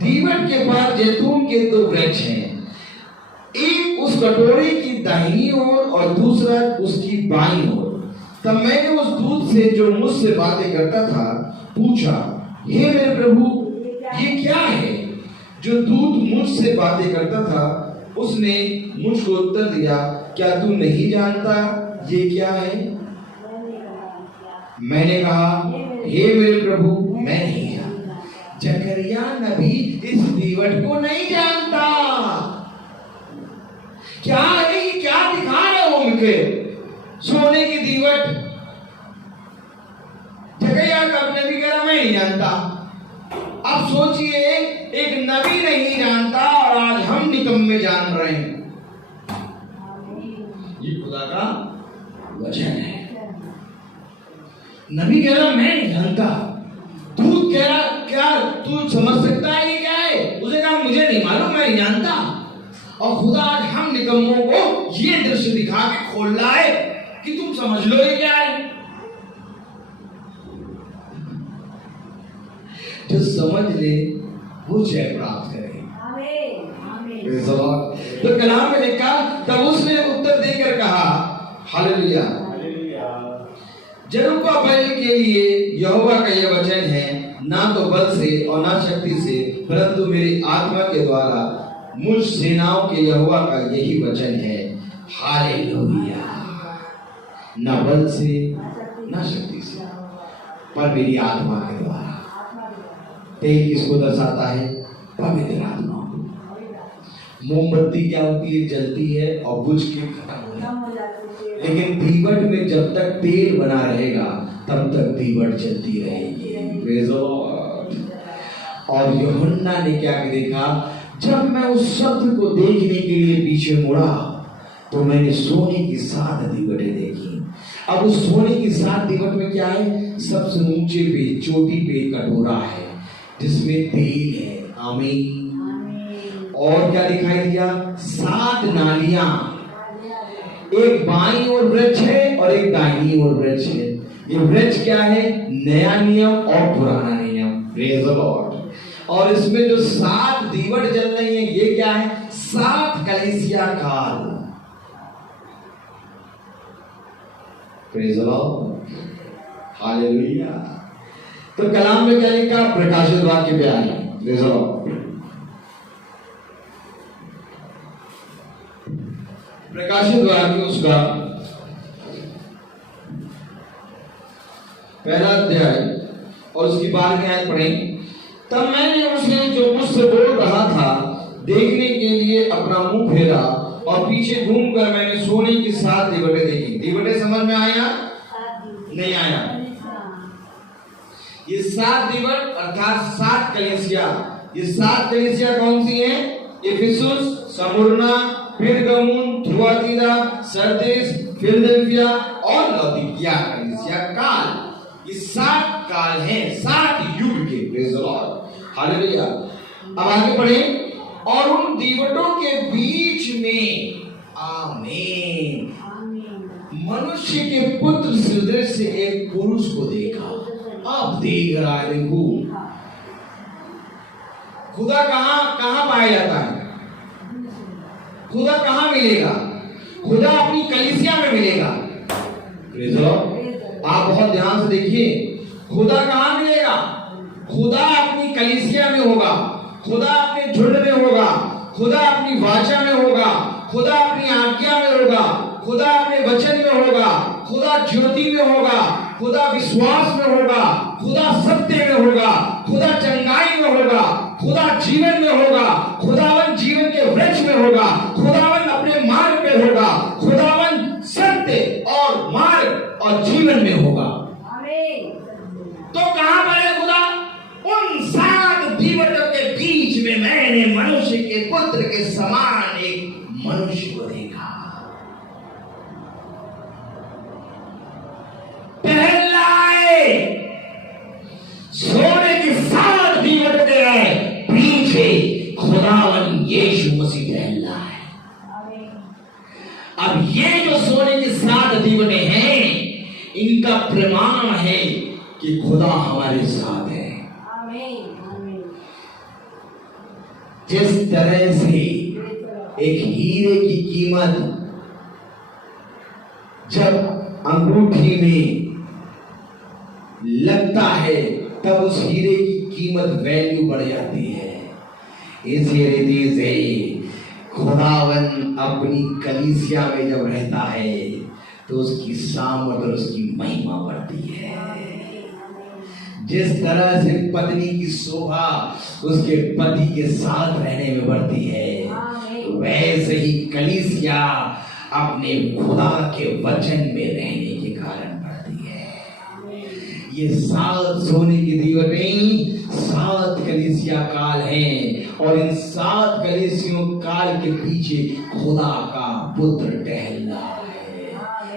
दीवट के पास जैतून के 2 वृक्ष हैं, एक उस कटोरे की दाहिनी ओर और दूसरा उसकी बाईं ओर। तब मैंने उस दूत से जो मुझसे बातें करता था पूछा, हे मेरे प्रभु, ये क्या है? जो दूत मुझसे बातें करता था उसने मुझको उत्तर दिया, क्या तू नहीं जानता ये क्या है? मैंने कहा, हे मेरे प्रभु, मैं नहीं जानता। जकरिया नबी इस दीवट को नहीं जानता। क्या है ये? क्या दिखा रहे हो उनके? सोने की दीवट। जकरिया का नबी कह रहा, मैं नहीं जानता। अब सोचिए, एक नबी नहीं जानता और आज हम निकम्मे जान रहे हैं। ये खुदा का वचन है। नबी कह रहा, मैं नहीं जानता। दूत कह रहा, क्या तू समझ सकता है ये क्या है? उसने कहा, मुझे नहीं मालूम, मैं नहीं जानता। और खुदा आज हम निकम्मों को ये दृश्य दिखा के खोल रहा है कि तुम समझ लो ये क्या है। जो समझ ले वो जय प्राप्त करे। तो कलाम में लिखा, तब उसने उत्तर देकर कहा, हालेलुया, जरुब्बाबेल के लिए यहोवा का यह वचन है, ना तो बल से और ना शक्ति से, परंतु मेरी आत्मा के द्वारा मुझ सेनाओं के यहोवा का यही वचन है। हालेलुया। ना बल से ना शक्ति से, पर मेरी आत्मा के द्वारा। तेल किसको दर्शाता है? पवित्र आत्मा। मोमबत्ती क्या होती है, जलती है और बुझ के खत्म हो जाती है, लेकिन दीवट में जब तक तेल बना रहेगा तब तक दीवट जलती रहेगी। Praise the Lord. और यूहन्ना ने क्या देखा, जब मैं उस शब्द को देखने के लिए पीछे मुड़ा तो मैंने सोने की 7 दीवटें देखी। अब उस सोने की 7 दीवट में क्या है, सबसे ऊंचे पे चोटी पे कटोरा है जिसमें तेल है। आमीन। और क्या दिखाई दिया, 7 नालियां, एक बाईं ओर वृक्ष है और एक दाहिनी ओर वृक्ष है। ये वृक्ष क्या है, नया नियम और पुराना नियम। Praise the Lord. और इसमें जो 7 दीवट जल रही है ये क्या है, 7 कलीसिया काल। Praise the lord, hallelujah. तो कलाम में क्या लिखा, प्रकाशित वाक्य पे आए। Praise the Lord. प्रकाशित वाक्य उसका पहला अध्याय और उसकी 12वीं आयत पढ़ें। तब मैंने उसे जो मुझसे बोल रहा था देखने के लिए अपना मुंह फेरा और पीछे घूमकर मैंने सोने की 7 दीवटें देखी। दीवटें समझ में आया, नहीं आया? ये 7 दीवट अर्थात 7 कलीसिया। ये 7 कलीसिया कौन सी हैं? इफिसुस, स्मुर्ना, पेरगमुन, थुआतीरा, सरदेस, फिलडेल्फिया और लौदीकिया कलीसिया काल। ये 7 काल हैं, 7 युग के। Praise the lord, hallelujah. अब आगे बढ़ें। और उन दीवटों के बीच में, आमीन, मनुष्य के पुत्र सदृश से एक पुरुष को देखा। अब देख रहा है, देखो खुदा कहां पाया जाता है, खुदा कहां मिलेगा, खुदा अपनी कलीसिया में मिलेगा। Praise the Lord. आप बहुत ध्यान से देखिए, खुदा कहां मिलेगा, खुदा अपनी कलीसिया में होगा, खुदा अपने झुंड में होगा, खुदा अपनी वाचा में होगा, खुदा अपनी आज्ञा में होगा, खुदा अपने वचन में होगा, खुदा ज्योति में होगा, खुदा विश्वास में होगा, खुदा सत्य में होगा, खुदा चंगाई में होगा, खुदा जीवन में होगा, खुदावन जीवन के वृक्ष में होगा, खुदावन अपने मार्ग पे होगा, खुदावन सत्य और मार्ग और जीवन में होगा। तो कहां पर है खुदा? उन 7 दीवटों के बीच में मैंने मनुष्य के पुत्र के समान एक मनुष्य को देखा। पहलाए सोने की 7 दीवट के पीछे खुदावन यीशु मसीह टहला है। अब ये जो सोने की 7 दीवटें हैं, इनका प्रमाण है कि खुदा हमारे साथ है। जिस तरह से एक हीरे की कीमत जब अंगूठी में लगता है तब उस हीरे की कीमत वैल्यू बढ़ जाती है, इसी रीति से खुदावन अपनी कलीसिया में जब रहता है तो उसकी सामर्थ और उसकी महिमा बढ़ती है। जिस तरह से पत्नी की शोभा उसके पति के साथ रहने में बढ़ती है, वैसे ही कलीसिया अपने खुदा के वचन में रहने के कारण बढ़ती है। ये 7 सोने की दीवटें 7 कलीसिया काल हैं और इन 7 कलीसियों काल के पीछे खुदा का पुत्र टहल रहा है।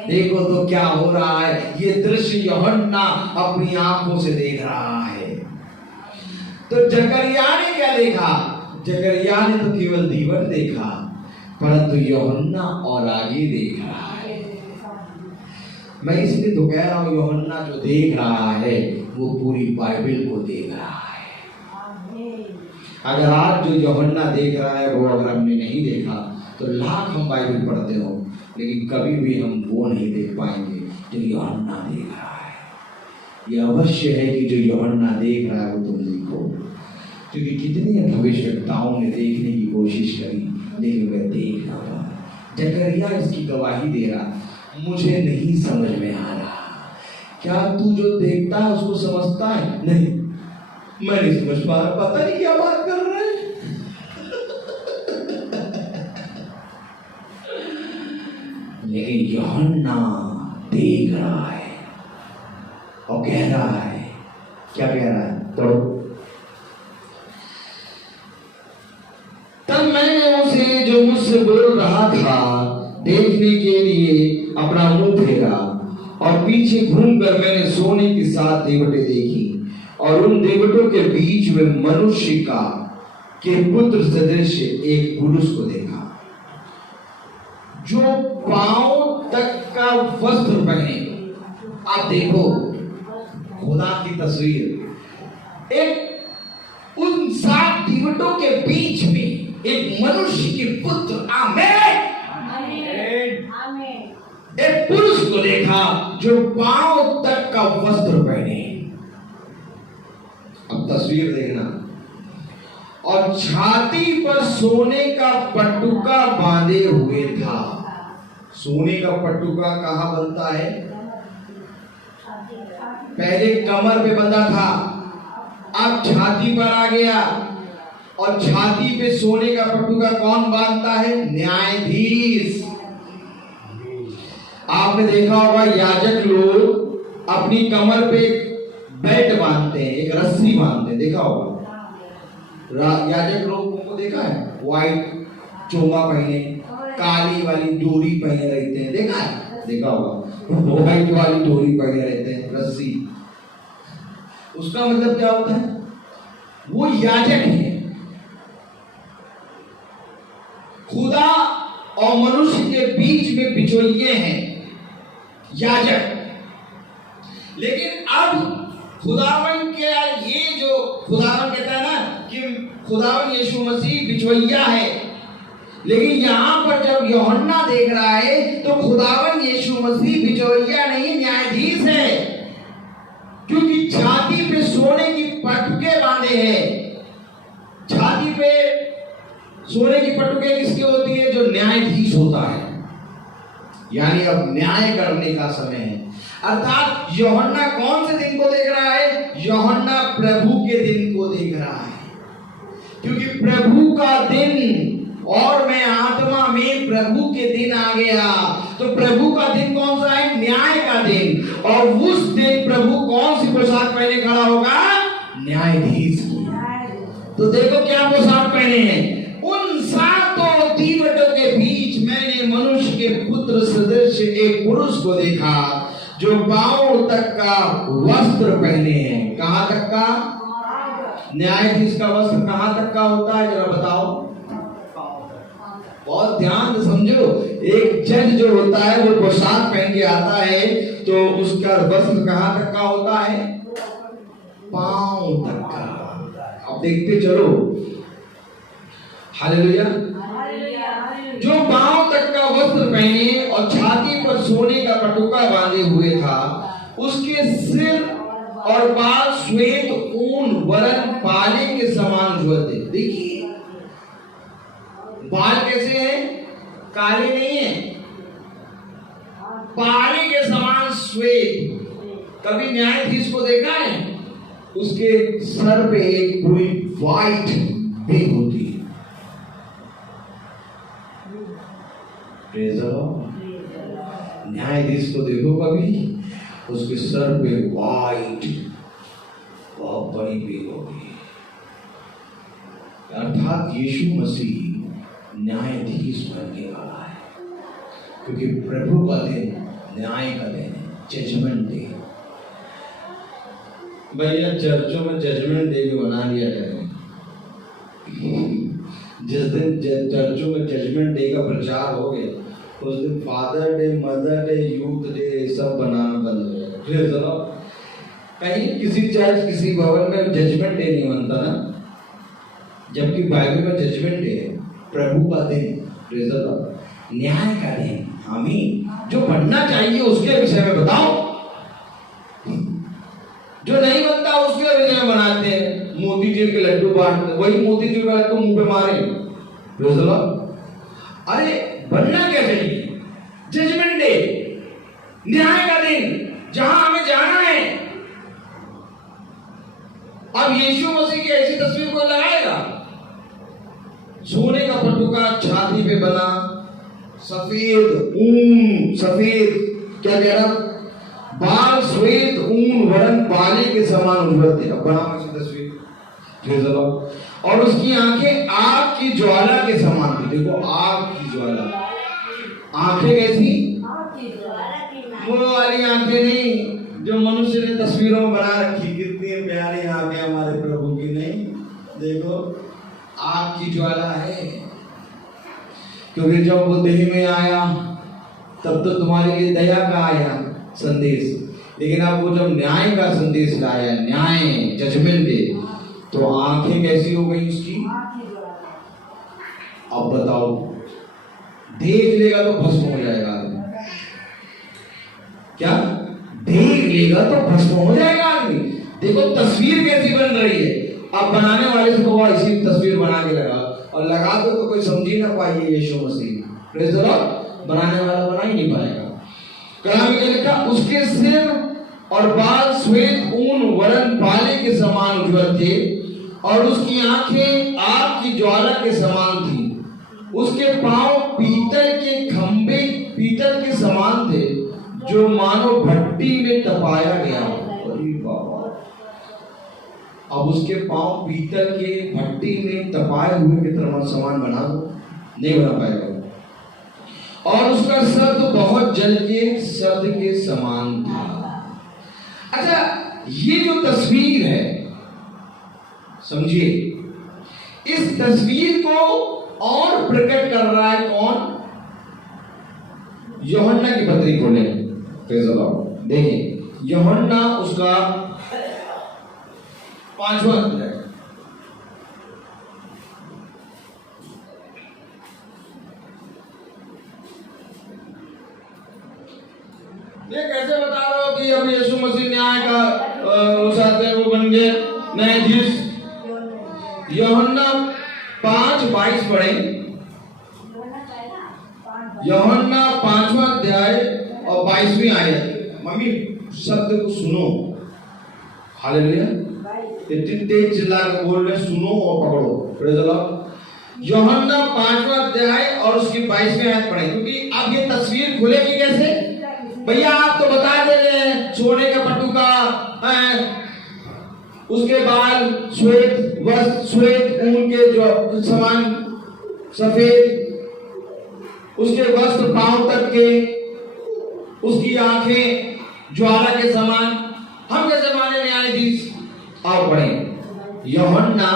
देखो तो क्या हो रहा है, ये दृश्य यूहन्ना अपनी आंखों से देख रहा है। तो जकरिया ने क्या देखा? जकरिया ने तो केवल दीवट देखा, परंतु यूहन्ना और आगे देख रहा है। मैं इसलिए तो कह रहा हूं, यूहन्ना जो देख रहा है वो पूरी बाइबल को देख रहा है। अगर आज जो यूहन्ना देख रहा है वो अगर हमने नहीं देखा तो लाख हम बाइबल पढ़ते हो, लेकिन कभी भी हम वो नहीं देख पाएंगे जो यूहन्ना देख रहा है। यह अवश्य है कि जो यूहन्ना देख रहा है वो तुम देखो, क्योंकि कितने भविष्यवक्ताओं ने देखने की कोशिश करी लेकिन वह देख ना पाया। जकरिया इसकी गवाही दे रहा, मुझे नहीं समझ में आ रहा। क्या तू जो देखता है उसको समझता है? नहीं, मैं नहीं समझ पा रहा, पता नहीं क्या बात कर रहे हैं। लेकिन यूहन्ना देख रहा है और कह रहा है, क्या कह रहा है? तो तब मैंने उसे जो मुझसे बोल रहा था देखने के लिए अपना मुंह फेरा और पीछे घूमकर मैंने सोने की 7 देवटें देखी और उन देवटों के बीच में मनुष्य का के पुत्र सदृश एक पुरुष को देखा जो पांव तक का वस्त्र पहने। आप देखो खुदा की तस्वीर, एक उन 7 दीवटों के बीच में एक मनुष्य के पुत्र, आमेन, एक पुरुष को देखा जो पांव तक का वस्त्र पहने। अब तस्वीर देखना, और छाती पर सोने का पटुका बांधे हुए था। सोने का पटुका कहां बनता है? पहले कमर पे बंधा था, अब छाती पर आ गया। और छाती पे सोने का पटुका कौन बांधता है? न्यायाधीश। आपने देखा होगा याजक लोग अपनी कमर पे बेल्ट बांधते हैं, एक रस्सी बांधते हैं, देखा होगा। याजक लोगों को देखा है, व्हाइट चोंगा पहने, काली वाली डोरी पहने रहते हैं, देखा है, देखा होगा। व्हाइट वाली डोरी पहने रहते हैं, रस्सी। उसका मतलब क्या होता है? वो याजक है। खुदा और मनुष्य के बीच में बिचौलिए हैं याजक। लेकिन अब खुदावन के ये जो खुदावन कहता है ना कि खुदावन यीशु मसीह बिचौलिया है, लेकिन यहां पर जब यूहन्ना देख रहा है तो खुदावन यीशु मसीह बिचौलिया नहीं, न्यायाधीश है। क्योंकि छाती पे सोने की पटुके बांधे हैं। छाती पे सोने की पटुके किसकी होती है? जो न्यायाधीश होता है। यानी अब न्याय करने का समय है। अर्थात यूहन्ना कौन से दिन को देख रहा है? यूहन्ना प्रभु के दिन को देख रहा है। क्योंकि प्रभु का दिन और मैं आत्मा में प्रभु के दिन आ गया। तो प्रभु का दिन कौन सा है? न्याय का दिन। और उस दिन प्रभु कौन सी पोशाक पहने खड़ा होगा? न्यायाधीश की। तो देखो क्या पोशाक पहने हैं। उन 7 दीवटों के बीच मैंने मनुष्य के पुत्र सदृश एक पुरुष को देखा जो पांव तक का वस्त्र पहने हैं। कहां तक का? न्यायाधीश का वस्त्र कहां तक का होता है? जरा बताओ, बहुत ध्यान से समझो। एक जज जो होता है वो पोशाक पहन के आता है तो उसका वस्त्र कहां तक का होता है? पांव तक का। अब देखते चलो, हालेलुया। जो पांव तक का वस्त्र पहने और छाती पर सोने का पटुका बांधे हुए था, उसके सिर और बाल श्वेत ऊन वरन पाले के समान ज्वलते। देखिए बाल कैसे हैं? काले नहीं है, पाले के समान श्वेत। कभी न्यायाधीश को देखा है? उसके सर पे एक पूरी व्हाइट भी होती है। न्यायाधीश को देखो कभी, उसके सर पे व्हाइट बहुत बड़ी भी होगी। अर्थात यीशु मसीह न्यायाधीश बनने वाला है। क्योंकि प्रभु का दिन न्याय का दिन है, जजमेंट डे। भैया चर्चों में जजमेंट डे भी बना लिया जाए। जिस दिन चर्चों में जजमेंट डे का प्रचार हो गया उस दिन father day, mother day, youth day सब बनाना बंद हो गया। फिर चलो कहीं किसी चर्च किसी भवन में जजमेंट डे नहीं बनता ना, जबकि बाइबल में जजमेंट डे है, प्रभु का दिन, न्याय का दिन। आमीन। जो बनना चाहिए उसके विषय में बताओ, जो नहीं बनता उसके विषय में बनाते हैं। मोतीचूर के लड्डू बांटते, वही मोतीचूर का लड्डू मुंह पे मारे। अरे बनना क्या चाहिए? जजमेंट डे, न्याय का दिन, जहां हमें जाना है। अब यीशु मसीह की ऐसी तस्वीर कोई लगाएगा? सोने का पटुका छाती पे बना, सफेद ऊन, सफेद क्या कह रहा, बाल श्वेत ऊन वरन बाले के समान उज्ज्वल थे। अब बना तस्वीर, और उसकी आंखें आग की ज्वाला के समान थी। देखो आग की ज्वाला, आंखें कैसी, वो वाली आंखें नहीं जो मनुष्य ने तस्वीरों में बना रखी। कितनी प्यारी आंखें हमारे प्रभु की, नहीं देखो आग की ज्वाला है। क्योंकि जब वो देह में आया तब तो तुम्हारे लिए दया का आया संदेश, लेकिन अब वो जब न्याय का संदेश लाया, न्याय जजमेंट डे, तो आंखें कैसी हो गई उसकी। अब बताओ, देख लेगा तो भस्म हो जाएगा आदमी, क्या देख लेगा तो भस्म हो जाएगा आदमी। देखो तस्वीर कैसी बन रही है। अब बनाने वाले से कहो इसी तस्वीर बना के लगा, और लगा दो तो कोई समझ ही ना पाइए यीशु मसीह। Praise the lord. बनाने वाला बना ही नहीं पाएगा। कलाम में लिखा, उसके सिर और बाल श्वेत ऊन वरन बाले के समान उज्ज्वल थे, और उसकी आंखें आग की ज्वाला के समान थी। उसके पांव पीतल के खंभे पीतल के समान थे, जो मानो भट्टी में तपाया गया। अरे बाबा, अब उसके पांव पीतल के भट्टी में तपाए हुए के तरह समान बना दो, नहीं बना पाएगा। और उसका शब्द बहुत जल के शब्द के समान था। अच्छा, ये जो तस्वीर है, समझिए, इस तस्वीर को और प्रकट कर रहा है कौन? यूहन्ना की पत्री खोले, देखिए यूहन्ना उसका 5वां अध्याय। ये कैसे बता रहे हो कि अब यीशु मसीह न्याय का उस आते वो बन गए न्यायाधीश? यूहन्ना 5:22 पढ़े। यूहन्ना 5वां अध्याय और 22वीं आयत। मम्मी शब्द को सुनो, हालेलुया। इतनी तेज चिल्ला कर बोल रहे, सुनो और पकड़ो। Praise the Lord. यूहन्ना 5वां अध्याय और उसकी 22वीं आयत पढ़े, क्योंकि अब ये तस्वीर खुलेगी कैसे? भैया आप तो बता दे रहे हैं सोने का पटुका, उसके बाल श्वेत वस्त्र श्वेत ऊन के जो समान सफेद, उसके वस्त्र पांव तक के, उसकी आंखें ज्वाला के समान। हम कैसे माने न्यायाधीश? आओ पढ़े यूहन्ना,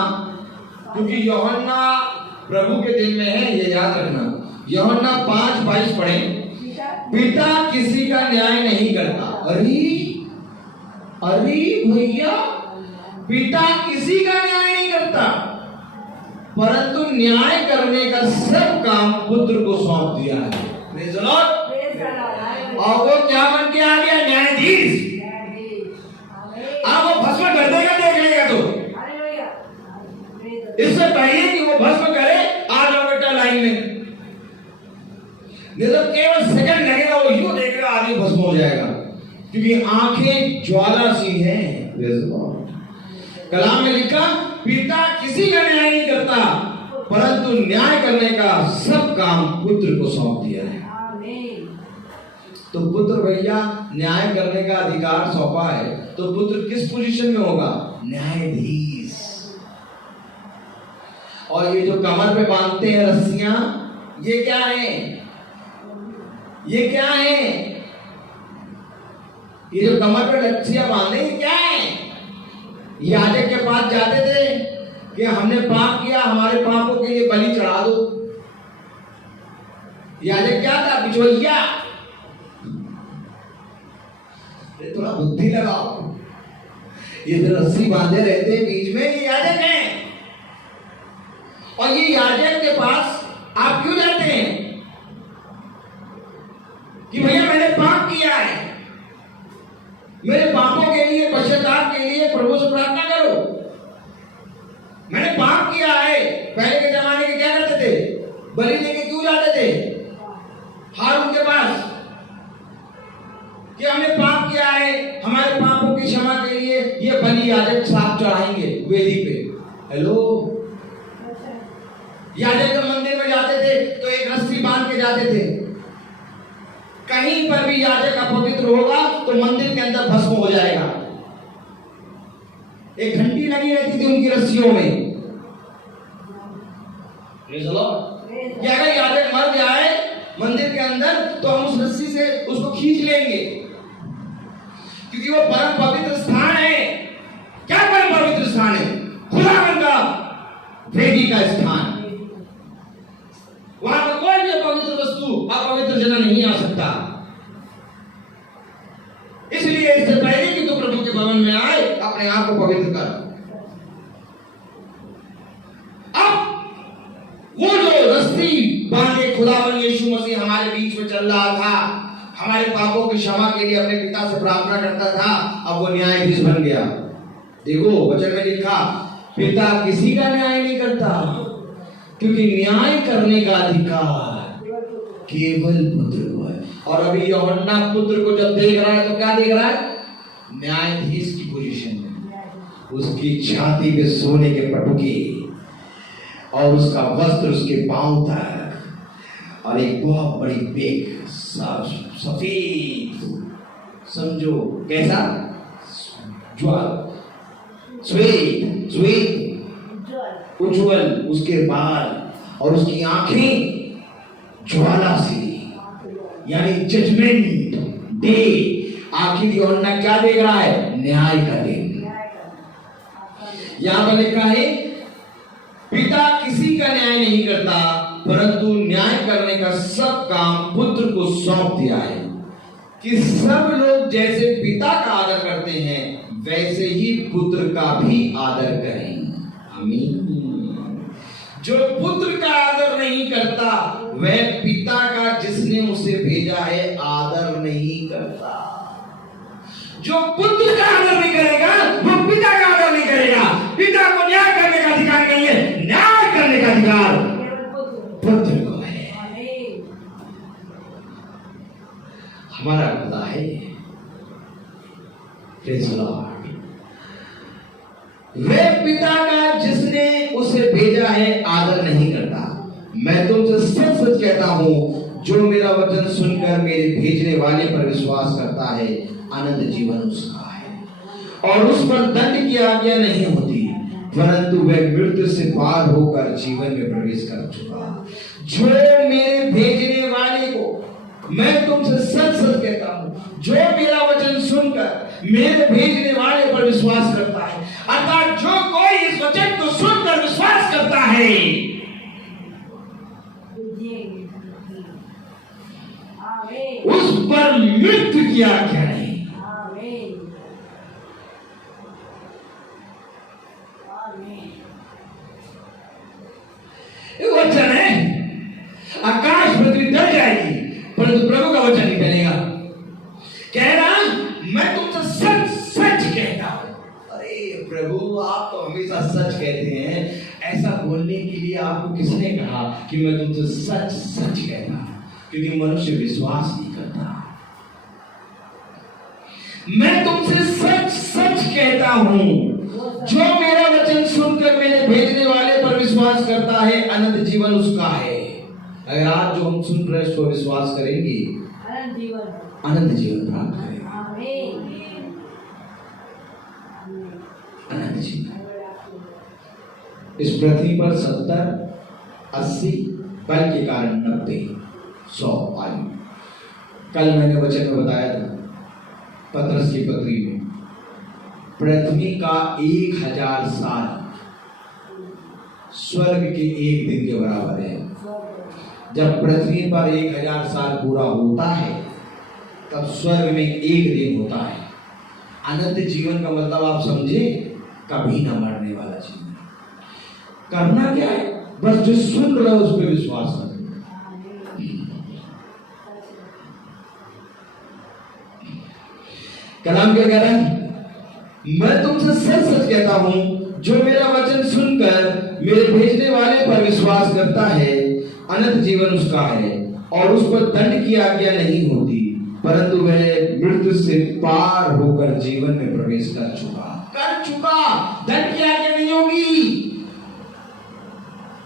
क्योंकि यूहन्ना प्रभु के दिन में है, ये याद रखना। यूहन्ना 5:22 पढ़े। पिता किसी का न्याय नहीं करता। अरे भैया, पिता किसी का न्याय नहीं करता, परंतु न्याय करने का सब काम पुत्र को सौंप दिया है। Praise the Lord. और वो क्या बन के आ गया? न्यायाधीश। अब वो भस्म कर देगा, देख लेगा तो। इससे पहले कि वो भस्म करे, आ जाओ बेटा लाइन में। नहीं तो केवल सेकंड लगेगा, वो यूं देखेगा, आदमी भस्म हो जाएगा, क्योंकि आंखें ज्वाला सी हैं। कलाम में लिखा, पिता किसी का न्याय नहीं करता, परंतु न्याय करने का सब काम पुत्र को सौंप दिया है। तो पुत्र भैया न्याय करने का अधिकार सौंपा है, तो पुत्र किस पोजीशन में होगा? न्यायाधीश। और ये जो कमर पे बांधते हैं रस्सियां, ये क्या है? ये क्या है? ये जो कमर पे रस्सियां बांधे, ये क्या है? याजक के पास जाते थे कि हमने पाप किया, हमारे पापों के लिए बलि चढ़ा दो। याजक क्या था? बिचौलिया। थोड़ा बुद्धि लगाओ, ये जो रस्सी बांधे रहते हैं बीच में, ये याजक हैं। और ये याजक के पास आप क्यों जाते हैं? कि भैया मैंने पाप किया है, मेरे पापों के लिए, पश्चाताप के लिए प्रभु से प्रार्थना करो। मैंने पाप किया है। पहले के जमाने के क्या करते थे? बलि लेके क्यों जाते थे हारून के पास? कि हमने पाप किया है, हमारे पापों की क्षमा के लिए ये बलि याजक साहब चढ़ाएंगे वेदी पे। हेलो, याजक जब मंदिर में जाते थे तो एक रस्सी बांध के के जाते थे। कहीं पर भी याजक अपवित्र होगा तो मंदिर के अंदर भस्म हो जाएगा। एक घंटी लगी रहती थी उनकी रस्सियों में, कि अगर याजक मर जाए मंदिर के अंदर तो हम उस रस्सी से उसको खींच लेंगे, क्योंकि वो परम पवित्र स्थान है। क्या परम पवित्र स्थान है? खुदावन का वेदी का स्थान। वहां पर कोई भी अपवित्र वस्तु, अपवित्र जगह नहीं आ सकता। इसलिए इससे पहले कि तू प्रभु के भवन में आए, अपने आप को पवित्र कर। अब वो जो रस्सी बांधे खुदावन यीशु मसीह हमारे बीच में चल रहा था, हमारे पापों की क्षमा के लिए अपने पिता से प्रार्थना करता था, अब वो न्यायाधीश बन गया। देखो वचन में लिखा, पिता किसी का न्याय नहीं करता, क्योंकि न्याय करने का अधिकार केवल पुत्र को है। और अभी यूहन्ना पुत्र को जब देख रहा है तो क्या देख रहा है? न्यायाधीश की पोजीशन में, उसकी छाती पे सोने के पटुके और उसका वस्त्र उसके पांव तक, और एक बहुत बड़ी बेक सफेद, समझो कैसा? ज्वाल, श्वेत श्वेत उज्जवल उसके बाल, और उसकी आंखें ज्वाला सी, यानी जजमेंट डे। आखिर यूहन्ना क्या देख रहा है? न्याय का दिन। यहां पर लिखा है, पिता किसी का न्याय नहीं करता, परंतु न्याय करने का सब काम पुत्र को सौंप दिया है, कि सब लोग जैसे पिता का आदर करते हैं वैसे ही पुत्र का भी आदर करें। आमीन। जो पुत्र का आदर नहीं करता वह पिता का जिसने उसे भेजा है आदर नहीं करता। जो पुत्र का आदर नहीं करेगा वो पिता का आदर नहीं करेगा। पिता को न्याय करने का अधिकार नहीं है, न्याय करने का अधिकार पुत्र को है। हमारा खुदा है। Praise the Lord. वे पिता का जिसने उसे भेजा है आदर नहीं करता। मैं तुमसे सच सच कहता हूं, जो मेरा वचन सुनकर मेरे भेजने वाले पर विश्वास करता है अनंत जीवन उसका है, और उस पर दंड की आज्ञा नहीं होती, परंतु वह मृत्यु से पार होकर जीवन में प्रवेश कर चुका। जो मेरे भेजने वाले को, मैं तुमसे सच सच कहता हूं, जो मेरा वचन सुनकर मेरे भेजने वाले पर विश्वास करता है, अर्थात जो कोई इस वचन को सुनकर विश्वास करता है, उस पर मृत्यु की आज्ञा नहीं। ये वचन है, आकाश पृथ्वी डर जाएगी परंतु प्रभु का वचन नहीं डरेगा। कह रहा मैं तुमसे सच सच कहता हूं। अरे प्रभु आप तो हमेशा सच कहते हैं, ऐसा बोलने के लिए आपको किसने कहा कि मैं तुमसे सच सच कहता हूं? क्योंकि मनुष्य विश्वास नहीं करता। मैं तुमसे सच सच कहता हूं, जो मेरा वचन सुनकर मेरे भेजने वाले पर विश्वास करता है अनंत जीवन उसका है। अगर आज जो हम सुन रहे हैं उसको विश्वास करेंगे अनंत जीवन प्राप्त करेंगे। अनंत जीवन। इस पृथ्वी पर 70, 80, बल के कारण 90, 100 आयु। कल मैंने वचन में बताया था पतरस की पत्री में, पृथ्वी का 1000 साल स्वर्ग के एक दिन के बराबर है। जब पृथ्वी पर 1000 साल पूरा होता है तब स्वर्ग में एक दिन होता है। अनंत जीवन का मतलब आप समझे, कभी ना मरने वाला जीवन। करना क्या है? बस जो सुन रहे हो उस पर विश्वास करो। कलाम क्या कह रहा है? मैं तुमसे सच सच कहता हूं, जो मेरा वचन सुनकर मेरे भेजने वाले पर विश्वास करता है अनंत जीवन उसका है, और उस पर दंड की आज्ञा नहीं होती, परंतु वह मृत्यु से पार होकर जीवन में प्रवेश कर चुका। दंड की आज्ञा नहीं होगी।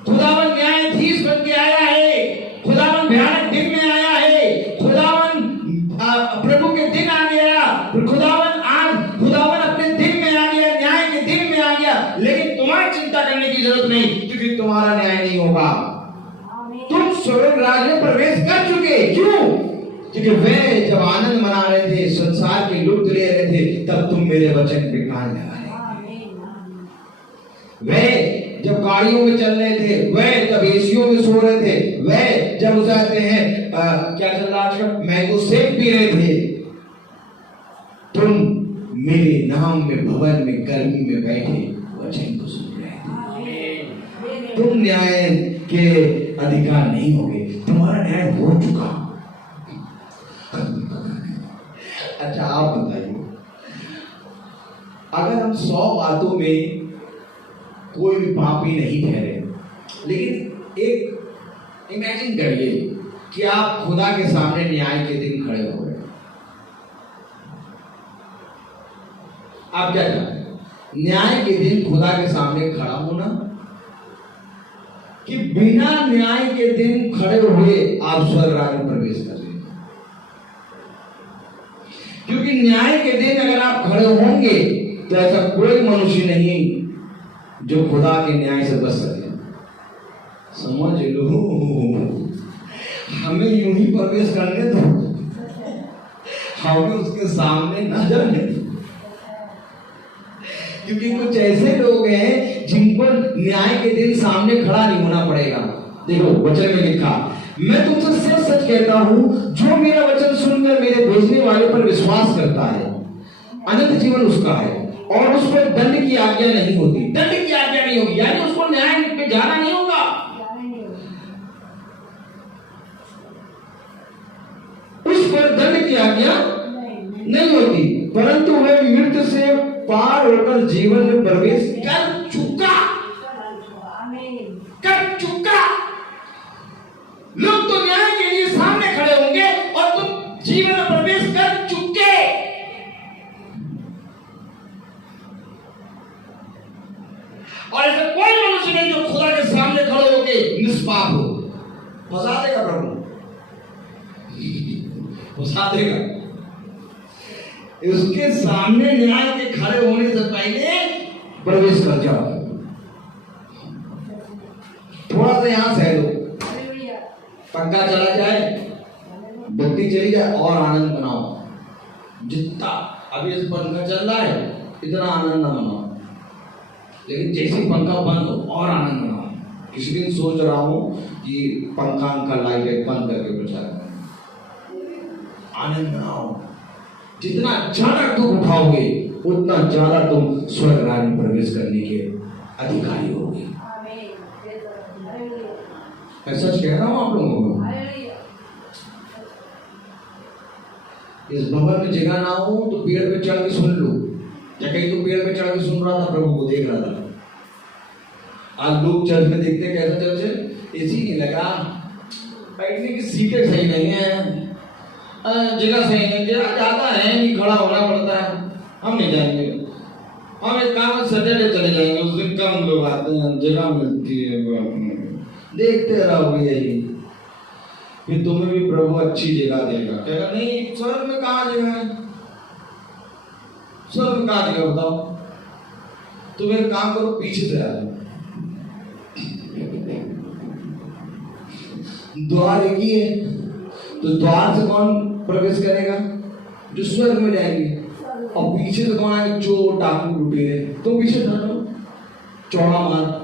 खुदावन न्यायाधीश बन के आया है। खुदावन भयानक नहीं, क्योंकि तुम्हारा न्याय नहीं होगा। आमीन। तुम स्वर्ग राज्य में प्रवेश कर चुके। क्यों? क्योंकि वे जब आनंद मना रहे थे, संसार के लुत्फ ले रहे थे, तब तुम मेरे वचन पे कान लगा रहे। आमीन। वे जब गाड़ियों में चल रहे थे, वे जब एसियों में सो रहे थे, वे जब उजाते हैं क्या चल रहा आजकल, मैंगो शेक पी रहे थे, तुम मेरे नाम में भवन में गर्मी में बैठे वचन को सुन रहे थे। तुम न्याय के अधिकार नहीं होगे, तुम्हारा न्याय हो चुका। अच्छा आप बताइए, अगर हम 100 बातों में कोई भी पापी नहीं ठहरे, लेकिन एक इमेजिन करिए कि आप खुदा के सामने न्याय के दिन खड़े हो गए, आप क्या चाहते हैं? न्याय के दिन खुदा के सामने खड़ा होना, कि बिना न्याय के दिन खड़े हुए आप स्वर्ग राज्य में प्रवेश कर लेंगे? क्योंकि न्याय के दिन अगर आप खड़े होंगे तो ऐसा कोई मनुष्य नहीं जो खुदा के न्याय से बच सके। समझ लो, हमें यूं ही प्रवेश करने दो, हमें उसके सामने न जाने दो। क्योंकि कुछ ऐसे लोग हैं जिनको न्याय के दिन सामने खड़ा नहीं होना पड़ेगा। देखो वचन में लिखा, मैं तुमसे सच सच कहता हूं, जो मेरा वचन सुनकर मेरे भेजने वाले पर विश्वास करता है, अनंत जीवन उसका है, और उस पर दंड की आज्ञा नहीं होती। दंड की आज्ञा नहीं होगी, यानी उसको न्याय पे जाना नहीं होगा। उस पर दंड की आज्ञा नहीं होती, परंतु वह मृत्यु से पार होकर जीवन में प्रवेश कर चुका। कर चुका। लोग तो न्याय के लिए सामने खड़े होंगे और तुम जीवन में प्रवेश कर चुके। और ऐसा कोई मनुष्य नहीं जो खुदा के सामने खड़े होके निष्पाप हो। फंसा देगा प्रभु, फंसा देगा। उसके सामने न्याय के खड़े होने से पहले प्रवेश कर जाओ। थोड़ा सा यहां सह लो, पंखा चला जाए, बत्ती चली जाए, और आनंद मनाओ। जितना अभी इस पंखा चल रहा है इतना आनंद ना मनाओ, लेकिन जैसे पंखा बंद हो और आनंद मनाओ। किसी दिन सोच रहा हूं कि पंखा का लाइट बंद करके प्रचार करें। आनंद मनाओ। जितना ज्यादा दुख उठाओगे उतना ज्यादा तुम स्वर्ग राज्य में प्रवेश करने के अधिकारी होगे। मैं सच कह रहा हूं आप लोगों को। इस भवन में जगह ना हो तो पेड़ पे चढ़ के सुन लो। या कहीं तो पेड़ पे चढ़ के सुन रहा था, प्रभु को देख रहा था। आज लोग चर्च में देखते कैसा चर्च है, एसी नहीं लगा, बैठने की सीटें सही नहीं है, जगह सही नहीं, जगह ज्यादा है, नहीं खड़ा होना पड़ता है। हम नहीं जाएंगे, हम एक काम सैटरडे चले जाएंगे, उस दिन कम लोग आते हैं, जगह मिलती है, देखते रहोगे यही। फिर तुम्हें भी प्रभु अच्छी जगह देगा। कहेगा नहीं, स्वर्ग में कहाँ जगह है? स्वर्ग में कहाँ जगह बताओ? तुम एक काम करो, पीछे से आ जाओ। द्वार एक ही है, तो द्वार से कौन प्रवेश करेगा? जो स्वर्ग में जाएंगे। और पीछे से कौन आएगा? चोर डाकू लुटेरे। तुम पीछे जाओ, चौड़ा मार।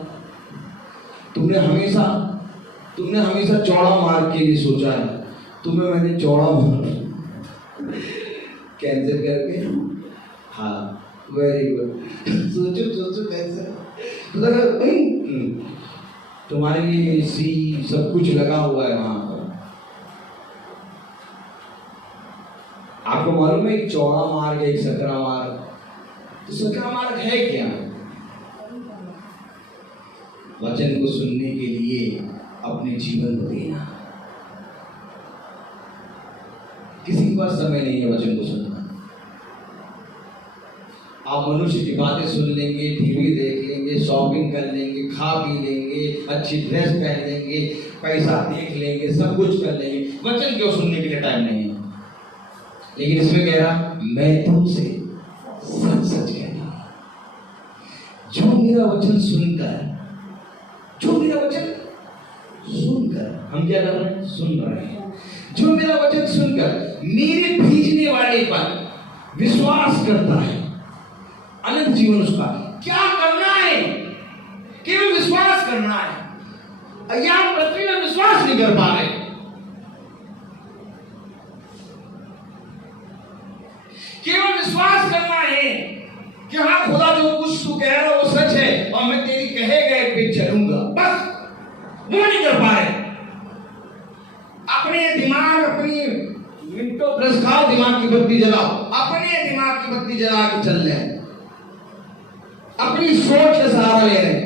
तुमने हमेशा चौड़ा मार के लिए सोचा है, तुम्हें मैंने चौड़ा मार कैंसिल करके। हाँ, वेरी गुड। सोचो कैसे तुम्हारे लिए सी सब कुछ लगा हुआ है वहां पर। आपको मालूम है एक चौड़ा मार्ग, एक सकरा मार्ग। तो सकरा मार्ग है क्या? वचन को सुनने के लिए अपने जीवन को देना। किसी के पास समय नहीं है वचन को सुनना। आप मनुष्य की बातें सुन लेंगे, टीवी देख लेंगे, शॉपिंग कर लेंगे, खा पी लेंगे, अच्छी ड्रेस पहन लेंगे, पैसा देख लेंगे, सब कुछ कर लेंगे, वचन क्यों सुनने के लिए टाइम नहीं है। लेकिन इसमें कह रहा, मैं तुमसे सच सच कहता हूं, जो मेरा वचन सुनकर मेरा वचन सुनकर, हम क्या कर रहे हैं? सुन रहे हैं। जो मेरा वचन सुनकर मेरे भेजने वाले पर विश्वास करता है, अनंत जीवन उसका। क्या करना है? केवल विश्वास करना है। यहाँ पृथ्वी में विश्वास नहीं कर पा रहे, केवल विश्वास करना है कि हाँ खुदा जो कुछ तू कह रहा है वो सच है और मैं तेरी कहे गए पे चलूंगा, बस वो नहीं कर पा रहे। अपने दिमाग, अपनी मिनटों प्रेस खाओ, दिमाग की बत्ती जलाओ, अपने दिमाग की बत्ती जला के चल रहे हैं, अपनी सोच का सहारा ले रहे हैं,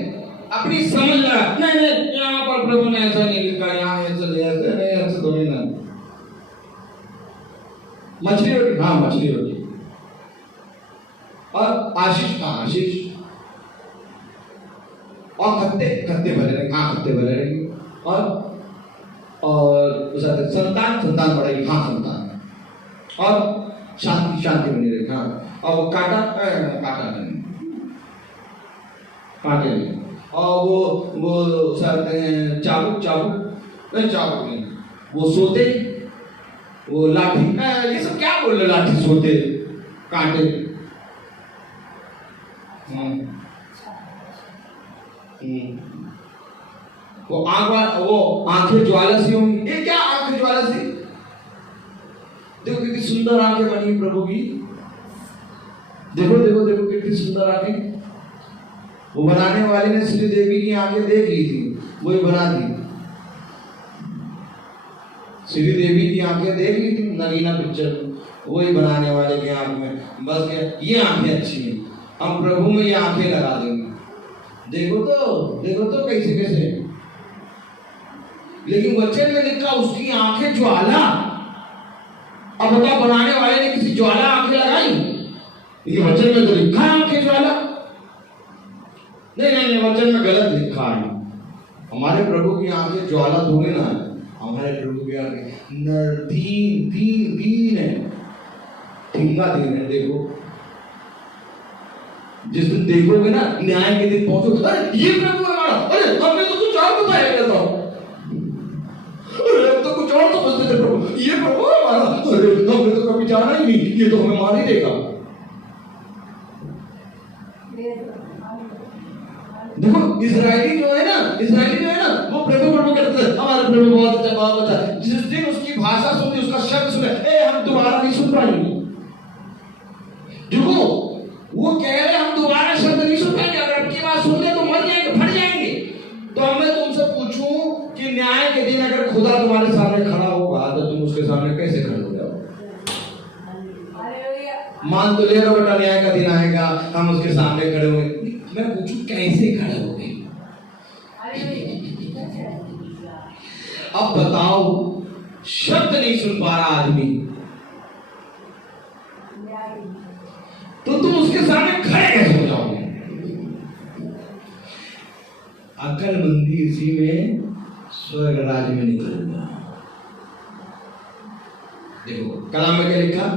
अपनी समझ रहा नहीं यहाँ पर प्रभु ने ऐसा नहीं लिखा, यहाँ ऐसा नहीं, ऐसा तो नहीं ना। मछली रोटी, हाँ मछली रोटी। और आशीष, हाँ आशीष। और खत्ते भरे रहेंगे, हाँ खत्ते भरे रहेंगे। और संतान बढ़ेगी, हाँ संतान। और शांति बनी रहेगी, हाँ। और वो कांटे नहीं। और वो चाबुक नहीं, वो सोते, वो लाठी, ये सब क्या बोल रहे? लाठी, सोते, कांटे। वो आंखें ज्वाला सी होंगी। ये क्या आंखें ज्वाला सी? देखो कितनी सुंदर आंखें बनी प्रभु की। देखो कितनी सुंदर आंखें। वो बनाने वाले ने श्री देवी की आंखें देख ली थी, वही बना दी। श्री देवी की आंखें देख ली थी नगीना पिक्चर, वही बनाने वाले की आंख में बस ये आंखें अच्छी हैं, हम प्रभु में ये आंखें लगा देंगे। देखो तो कैसे। लेकिन वचन में लिखा उसकी आंखें ज्वाला। अब बताओ, बनाने वाले ने किसी ज्वाला आंखें लगाई? ये वचन में तो लिखा है आंखें ज्वाला। नहीं, वचन में गलत लिखा है। हमारे प्रभु की आंखें ज्वाला थोड़ी ना है, हमारे प्रभु की आंखें दीन है, ठीका दीन है। देखो, जिस दिन देखोगे ना, न्याय के दिन पहुंचो, अरे ये प्रभु है हमारा, अरे हमने तो कुछ और बताया करता हूं, अरे हम तो कुछ और समझते थे प्रभु, ये प्रभु है हमारा, अरे हमने तो कभी जाना ही नहीं, ये तो हमें मार ही देगा। देखो इजरायली जो है ना वो प्रभु करते हैं, हमारे प्रभु बहुत अच्छा। जिस दिन उसकी भाषा सुनी, उसका शब्द सुने, हम दोबारा नहीं सुन पाएंगे। देखो वो कह रहे हम दोबारा शब्द नहीं सुन पाएंगे, अगर आपकी बात सुन ले तो मर जाएंगे, फट जाएंगे। तो मैं तुमसे पूछूं कि न्याय के दिन अगर खुदा तुम्हारे सामने खड़ा होगा तो तुम उसके सामने कैसे खड़े हो जाओ? मान तो ले लो बेटा, न्याय का दिन आएगा, हम उसके सामने खड़े होंगे, मैं पूछूं कैसे खड़े होंगे? अब बताओ, शब्द नहीं सुन पा रहा आदमी, तो तुम उसके सामने खड़े कैसे हो जाओगे? अक्लमंदी इसी में स्वर्ग राज्य में निकलूंगा। देखो कलाम में क्या लिखा,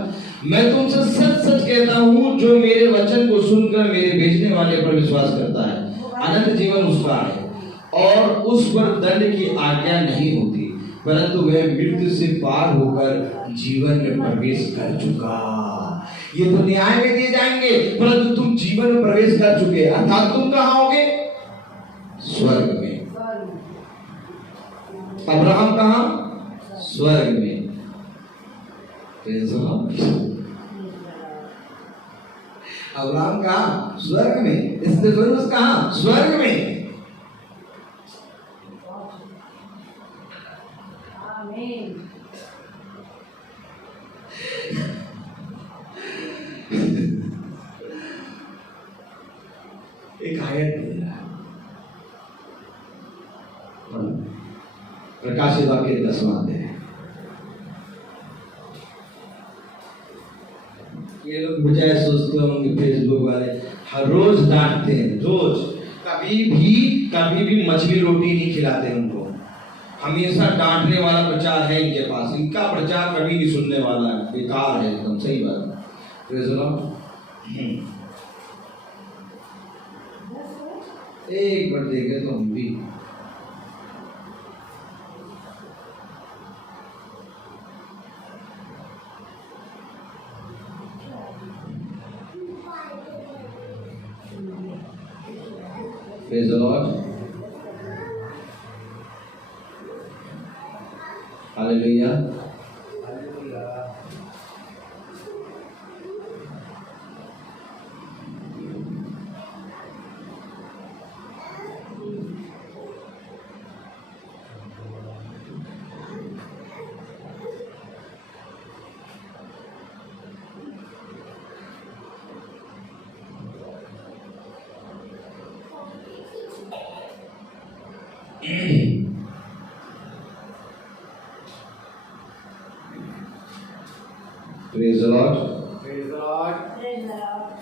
मैं तुमसे सच सच कहता हूं, जो मेरे वचन को सुनकर मेरे भेजने वाले पर विश्वास करता है, अनंत जीवन उसका है और उस पर दंड की आज्ञा नहीं होती, परंतु वह मृत्यु से पार होकर जीवन में प्रवेश कर चुका। ये तो न्याय में दिए जाएंगे, परंतु तुम जीवन में प्रवेश कर चुके, अर्थात तुम कहां होगे? स्वर्ग में। अब्राहम कहां? स्वर्ग में। अब्राहम कहां? स्वर्ग में। स्तेफनुस कहां? स्वर्ग में। एक आयत दे रहा है, प्रकाशित वाक्य 10वां अध्याय। ये लोग बजाय सोचते होंगे फेसबुक वाले हर रोज डांटते हैं, रोज कभी भी मछली रोटी नहीं खिलाते उनको, हमेशा डांटने वाला प्रचार है इनके पास, इनका प्रचार कभी नहीं सुनने वाला है, बेकार है एकदम। सही बात है। एक बार देखे तो हम भी Praise the Lord. Hallelujah. Praise the Lord. Praise the Lord. Praise the Lord.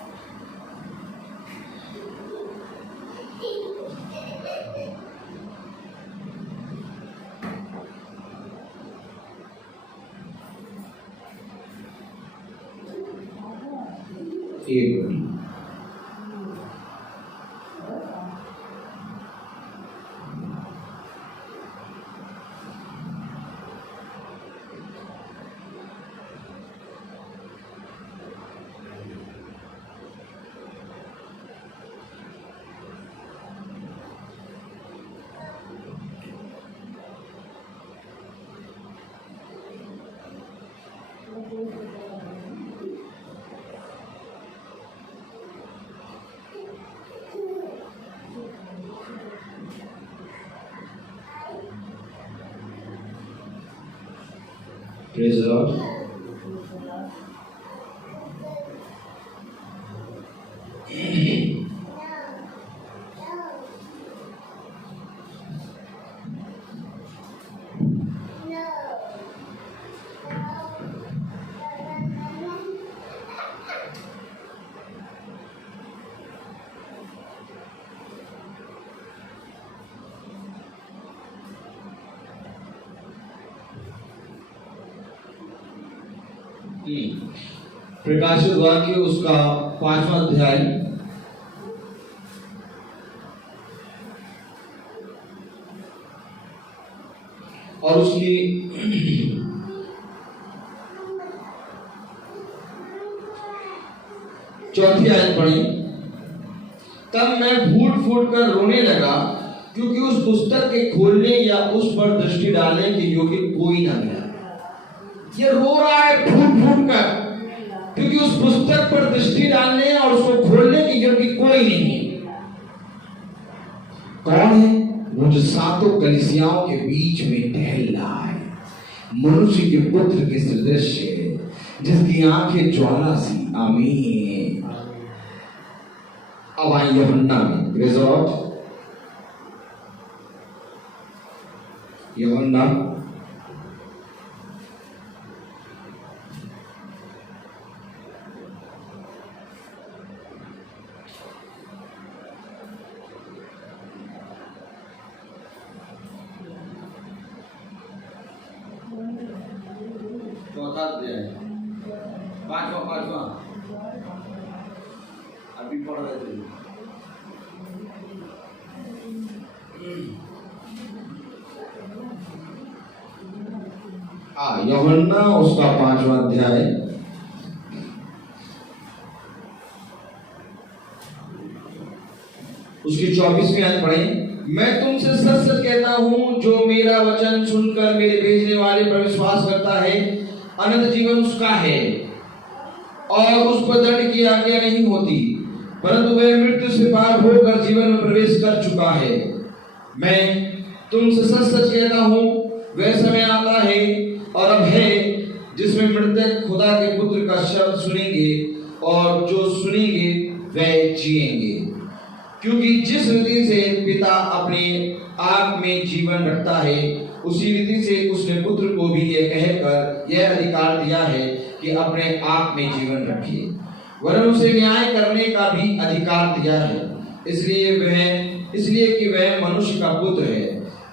एक मिनट। Praise the Lord. प्रकाशित वाक्य उसका 5वां अध्याय और उसकी 4थी आयत पढ़ी। तब मैं फूट फूट कर रोने लगा, क्योंकि उस पुस्तक के खोलने या उस पर दृष्टि डालने के योग्य कोई न मिला। ये रो रहा है फूट फूट कर, क्योंकि उस पुस्तक पर दृष्टि डालने और उसको खोलने की योग्य कोई नहीं है। कौन है वो जो सातों कलीसियाओं के बीच में टहल रहा है, मनुष्य के पुत्र के सदृश है, जिसकी आंखें ज्वाला सी। आमीन। अब आइए यूहन्ना में। Praise the Lord. यूहन्ना चौथा अध्याय 5वां अभी पढ़ रहे थे। यूहन्ना उसका 5वां अध्याय उसकी 24वीं आयत पढ़ें। मैं तुमसे सच सच कहता हूं, जो मेरा वचन सुनकर मेरे भेजने वाले पर विश्वास करता है, अनंत जीवन उसका है और उस पर दंड की आज्ञा नहीं होती, परंतु वह मृत्यु से पार होकर जीवन में प्रवेश कर चुका है। मैं तुमसे सच सच कहता हूं, वह समय आता है और अब है, जिसमें मृतक खुदा के पुत्र का शब्द सुनेंगे और जो सुनेंगे वह जिएंगे। क्योंकि जिस रीति से पिता अपने आप में जीवन रखता है, उसी रीति से उसने पुत्र को भी यह कहकर यह अधिकार दिया है कि अपने आप में जीवन रखे, वरन उसे न्याय करने का भी अधिकार दिया है, इसलिए कि वह मनुष्य का पुत्र है।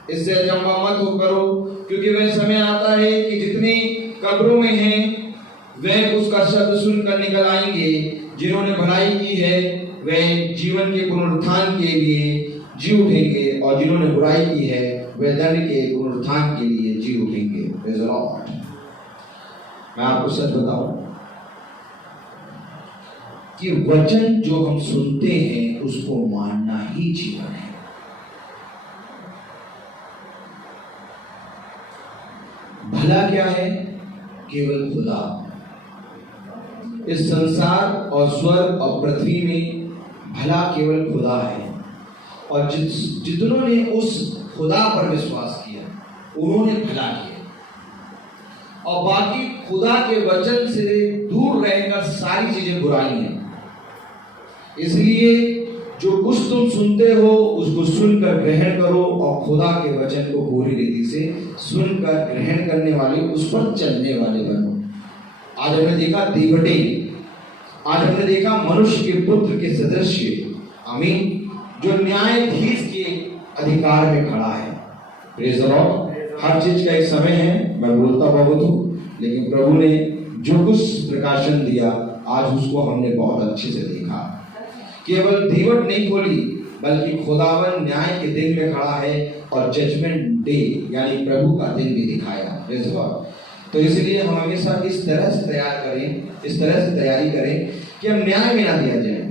इससे अचंभा मत हो करो, क्योंकि वह समय आता है कि जितने कब्रों में हैं वह उसका शब्द सुनकर निकल आएंगे। जिन्होंने भलाई की है वे जीवन के पुनरुत्थान के लिए जी उठेंगे, और जिन्होंने बुराई की है वे दंड के पुनरुत्थान के लिए जी उठेंगे। Praise the Lord. मैं आपको सच बताऊं, कि वचन जो हम सुनते हैं उसको मानना ही जीवन है। भला क्या है? केवल खुदा। इस संसार और स्वर्ग और पृथ्वी में भला केवल खुदा है, और जितनों ने उस खुदा पर विश्वास किया उन्होंने भला किया, और बाकी खुदा के वचन से दूर रहकर सारी चीजें बुराई हैं। इसलिए जो कुछ तुम सुनते हो उसको सुनकर ग्रहण करो, और खुदा के वचन को पूरी रीति से सुनकर ग्रहण करने वाले, उस पर चलने वाले बनो। आज हमने देखा दीवटे, आज हमने देखा मनुष्य के पुत्र के सदृश, आमीन, जो न्यायाधीश के अधिकार में खड़ा है। Praise the Lord. हर चीज का एक समय है, मैं बोलता बहुत हूँ, लेकिन प्रभु ने जो कुछ प्रकाशन दिया आज उसको हमने बहुत अच्छे से देखा। केवल दीवट नहीं खोली, बल्कि खुदावन न्याय के दिन में खड़ा है, और जजमेंट डे यानी प्रभु का दिन भी दिखाया। Praise the Lord. तो इसलिए हम हमेशा इस तरह से तैयार करें, इस तरह से तैयारी करें कि हम न्याय में ना दिया जाए,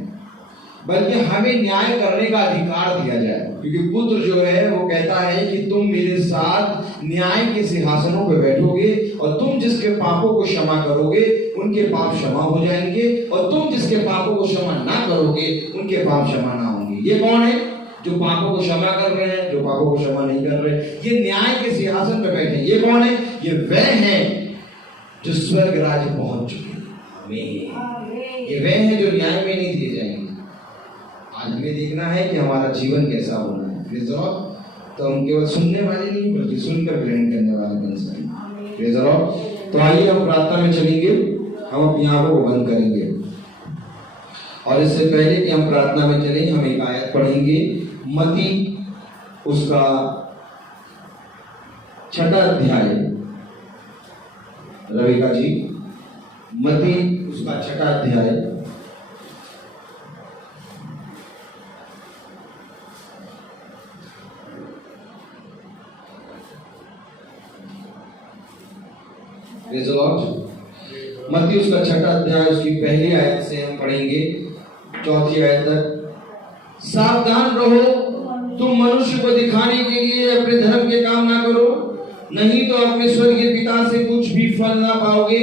बल्कि हमें न्याय करने का अधिकार दिया जाए। क्योंकि पुत्र जो है वो कहता है कि तुम मेरे साथ न्याय के सिंहासनों पर बैठोगे, और तुम जिसके पापों को क्षमा करोगे उनके पाप क्षमा हो जाएंगे, और तुम जिसके पापों को क्षमा ना करोगे उनके पाप क्षमा ना होंगे। ये कौन है? जो पापों को क्षमा कर रहे हैं, जो पापों को क्षमा नहीं कर रहे, ये न्याय के सिंहासन पर बैठे। ये कौन है? ये वह है जो स्वर्ग राज्य पहुंच चुके हैं। ये वह है जो न्याय में नहीं दिए जाएंगे। आज हमें देखना है कि हमारा जीवन कैसा होना है। तो हम केवल सुनने वाले नहीं, बल्कि सुनकर ग्रहण करने वाले बन सकें। तो आइए हम प्रार्थना में चलेंगे, हम अपनी आंखों को बंद करेंगे, और इससे पहले कि हम प्रार्थना में चलें हम एक आयत पढ़ेंगे, मती उसका 6वां अध्याय। रविका जी, मती उसका 6वां अध्याय मत्ती उसका 6वां अध्याय उसकी पहली आयत से हम पढ़ेंगे 4थी आयत तक। सावधान रहो, तुम मनुष्य को दिखाने के लिए अपने धर्म के काम ना करो, नहीं तो अपने स्वर्गीय पिता से कुछ भी फल ना पाओगे।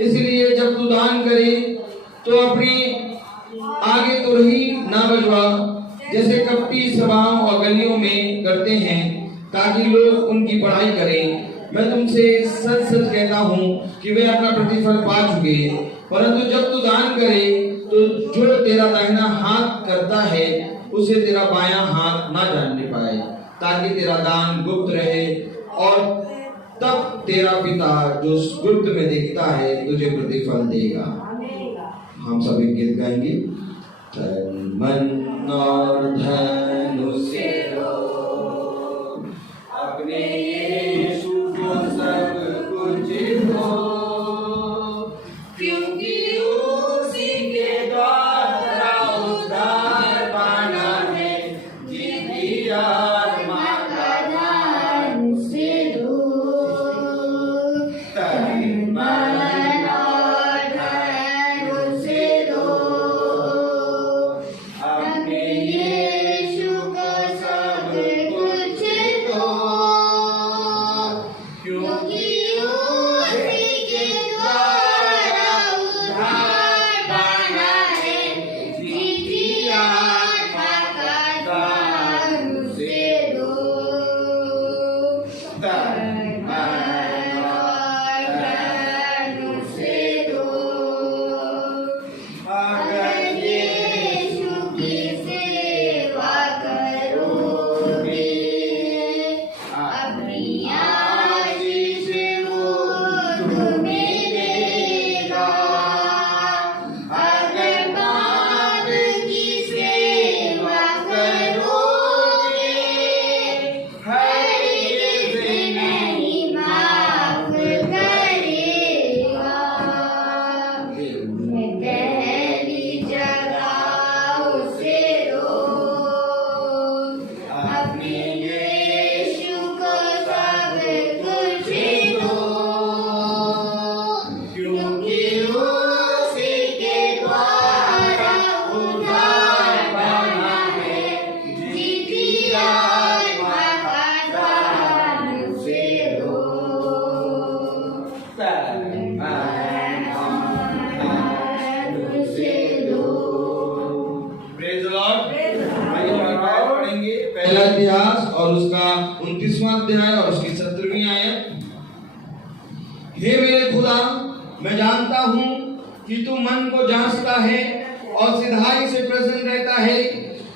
इसलिए जब तू दान करे तो अपने आगे तो रही ना बजवा, जैसे कपटी सभाओं और गलियों में करते हैं, ताकि लोग उनकी बड़ाई करें। मैं तुमसे सच सच कहता हूँ कि वे अपना प्रतिफल पा चुके। परंतु जब तू दान करे तो जो तेरा दाहिना हाथ करता है उसे तेरा बायां हाथ ना जानने पाए, ताकि तेरा दान गुप्त रहे, और तब तेरा पिता जो गुप्त में देखता है तुझे प्रतिफल देगा। हम सभी गीत गाएंगे। तन मन और धन से अपने यीशु को सब कुछ दो, क्योंकि उसी के द्वारा उद्धार पाना है, जिसकी आत्मा का दान से दो। तन मन और धन से दो, पहला इतिहास और उसका 29वां अध्याय और उसकी 17वीं आयत। हे मेरे खुदा, मैं जानता हूँ कि तू मन को जांचता है और सिधाई से प्रसन्न रहता है।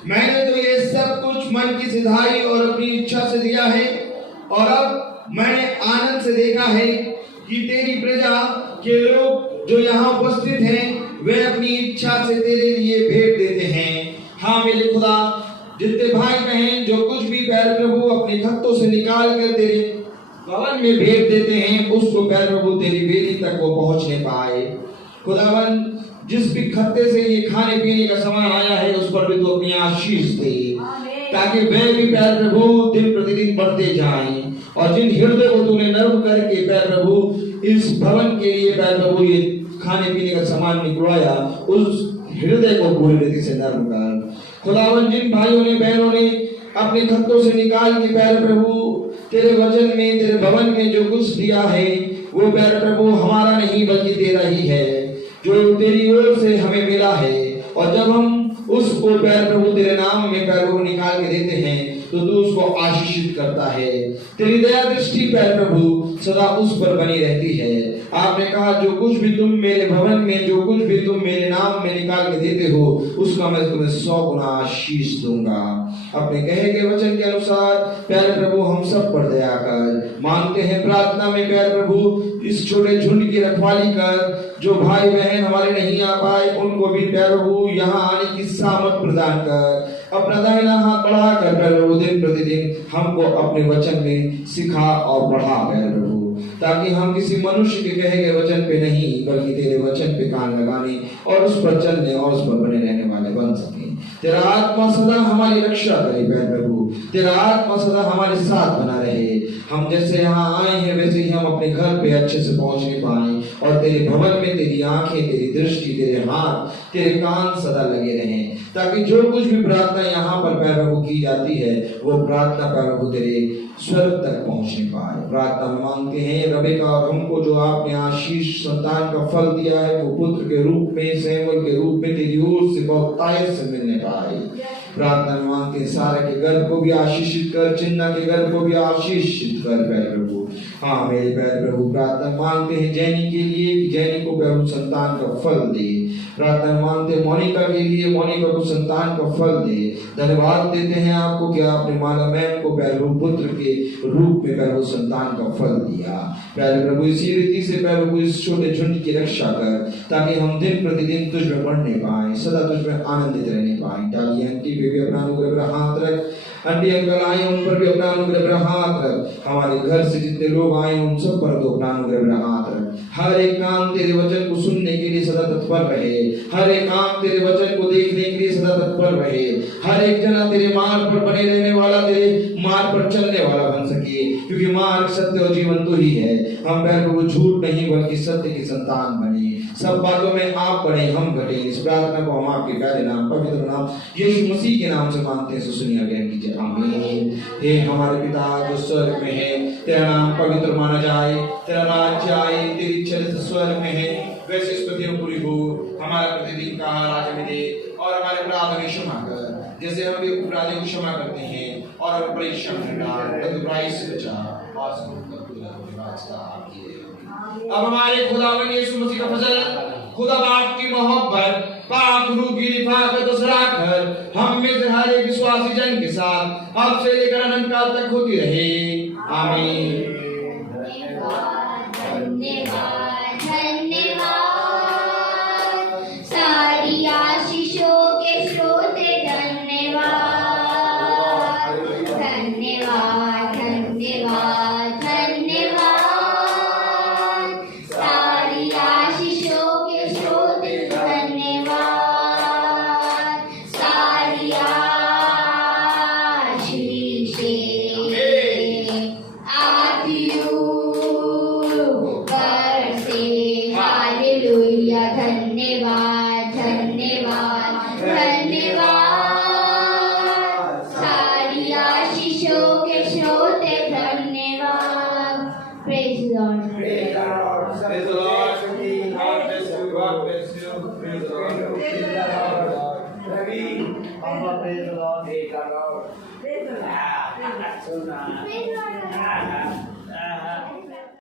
मैंने तो ये सब कुछ मन की सिधाई और अपनी इच्छा से दिया है, और अब मैंने आनंद से देखा है कि तेरी प्रजा के लोग जो यहाँ उपस्थित हैं वे अपनी इच्छा से तेरे लिए भेंट देते हैं। हाँ मेरे खुदा, जितने भाई बहन जो कुछ भी प्यारे प्रभु अपने खत्तों से निकाल कर तेरे भवन में भेंट देते हैं, उसको प्यारे प्रभु तेरी वेदी तक वो पहुंचने पाए। खुदावन, जिस भी खत्ते से ये खाने पीने का सामान आया है उस पर भी तू अपनी आशीष दे, ताकि वे भी प्यारे प्रभु दिन प्रतिदिन बढ़ते जाएं। और जिन हृदय को तूने नर्म करके प्यारे प्रभु इस भवन के लिए प्यारे प्रभु ये खाने पीने का सामान निकलवाया, उस हृदय को पूरी रीति से नर्म कर। खुदावन, जिन भाइयों ने बहनों ने अपने खत्तों से निकाल के प्यारे प्रभु तेरे वचन में तेरे भवन में जो कुछ दिया है वो प्यारे प्रभु हमारा नहीं बल्कि तेरा ही है, जो तेरी ओर से हमें मिला है। और जब हम उसको प्यारे प्रभु तेरे नाम में प्यारे प्रभु निकाल के देते हैं तो तू उसको आशीषित करता है। तेरी दया दृष्टि प्यारे प्रभु सदा उस पर बनी रहती है। आपने कहा जो कुछ भी तुम मेरे भवन में, जो कुछ भी तुम मेरे नाम में निकाल के देते हो, उसका मैं तुम्हें 100 गुना आशीष दूंगा। अपने कहे गए वचन के अनुसार प्यारे प्रभु हम सब पर दया कर। मांगते हैं प्रार्थना में प्यारे प्रभु इस छोटे झुंड की रखवाली कर। जो भाई बहन हमारे नहीं आ पाए उनको भी प्यारे प्रभु यहाँ आने की सामर्थ प्रदान कर। अपना दाहिना हाथ बढ़ा कर प्यारे प्रभु दिन प्रतिदिन हमको अपने वचन में सिखा और बढ़ा प्यारे प्रभु, ताकि हम किसी मनुष्य के कहे गए वचन पे नहीं बल्कि तेरे वचन पे कान लगाने और उस पर चलने और उस पर बने रहने वाले बन सके। तेरा आत्मा सदा हमारी रक्षा करे प्यारे प्रभु, तेरा आत्मा सदा हमारे साथ बना रहे। हम जैसे यहाँ आए हैं वैसे ही हम अपने घर पे अच्छे से पहुंचने पाए, और तेरे भवन में तेरी आंखें, तेरी दृष्टि, तेरे हाथ, तेरे कान सदा लगे रहें, ताकि जो कुछ भी प्रार्थना यहाँ पर प्यारे प्रभु की जाती है वो प्रार्थना प्यारे प्रभु तेरे स्वर्ग तक पहुंचने पाए। प्रार्थना में मांगते हैं रबेका और हमको जो आपने आशीष संतान का फल दिया है वो पुत्र के रूप में, सैमुअल के रूप में तेरी ओर से बहुतायत से मिलने पाए। प्रार्थना में मांगते हैं सारा के गर्भ को भी आशीषित कर, चिन्ना के गर्भ को भी आशीषित कर प्यारे प्रभु। हाँ मेरे प्यारे प्रभु, प्रार्थना मांगते हैं जैनी के लिए कि जैनी को प्रभु संतान का फल दे। प्रार्थना मांगते हैं मोनिका के लिए, मोनिका को संतान का फल दे। धन्यवाद देते हैं आपको कि आपने माला मैम को प्यारे प्रभु पुत्र के रूप में प्यारे प्रभु संतान का फल दिया। प्यारे प्रभु इसी रीति से प्यारे प्रभु इस छोटे झुंड की रक्षा कर, ताकि हम दिन प्रतिदिन तुझ में बढ़ने पाए, सदा तुझ में आनंदित रहने पाए। डाली आंटी पे भी अपना अनुग्रह हाथ रख, आंटी अंकल आए उन पर भी अपना अनुग्रह हाथ रख, हमारे घर से जितने लोग आए उन सब पर तो अपना अनुग्रह हाथ रख। हर एक काम तेरे वचन को सुनने के लिए सदा तत्पर रहे, हर एक काम तेरे वचन को देखने के लिए सदा तत्पर रहे, हर एक जना तेरे मार्ग पर बने रहने वाला, तेरे मार्ग पर चलने वाला बन सके, क्योंकि मार्ग सत्य और जीवन तो ही है। हम प्यारे प्रभु झूठ नहीं बल्कि सत्य की संतान बने, सब बातों में आप बढ़े हम घटे। इस प्रार्थना को हम आपके प्यारे नाम पवित्र नाम यीशु मसीह के नाम से मांगते हैं, सुनिया ग्रहण कीजिए, आमीन। हे हमारे पिता जो स्वर्ग में है, तेरा नाम पवित्र माना जाए, तेरा राज्य आए, तेरी इच्छा जैसे स्वर्ग में है वैसे इस पृथ्वी में पूरी हो। हमारा प्रतिदिन का आहार आज हमें दे, और हमारे अपराध हमें क्षमा कर जैसे हम भी अपराधियों को क्षमा करते हैं, और हमें परीक्षा में डाल परंतु बुराई से बचा। अब हमारे खुदावन यीशु मसीह का फजल, खुदा बाप की मोहब्बत, पाक रूह की रिफाकत और सराहत हम में से हर एक विश्वासी जन के साथ अब से लेकर अनंत काल तक होती रहे, आमीन। धन्यवाद धन्यवाद, सारी आशीषों के श्रोते धन्यवाद, धन्यवाद धन्यवाद धन्यवाद, सारी आशीषों के श्रोते धन्यवाद, सारी आशीषें आती हालेलुया, धन्यवाद धन्यवाद धन्यवाद, सारी आशीषों के श्रोते धन्यवाद। Praise Lord, Praise the Lord. God bless you. God bless you. Praise the Lord. Praise the Lord. Praise the Lord.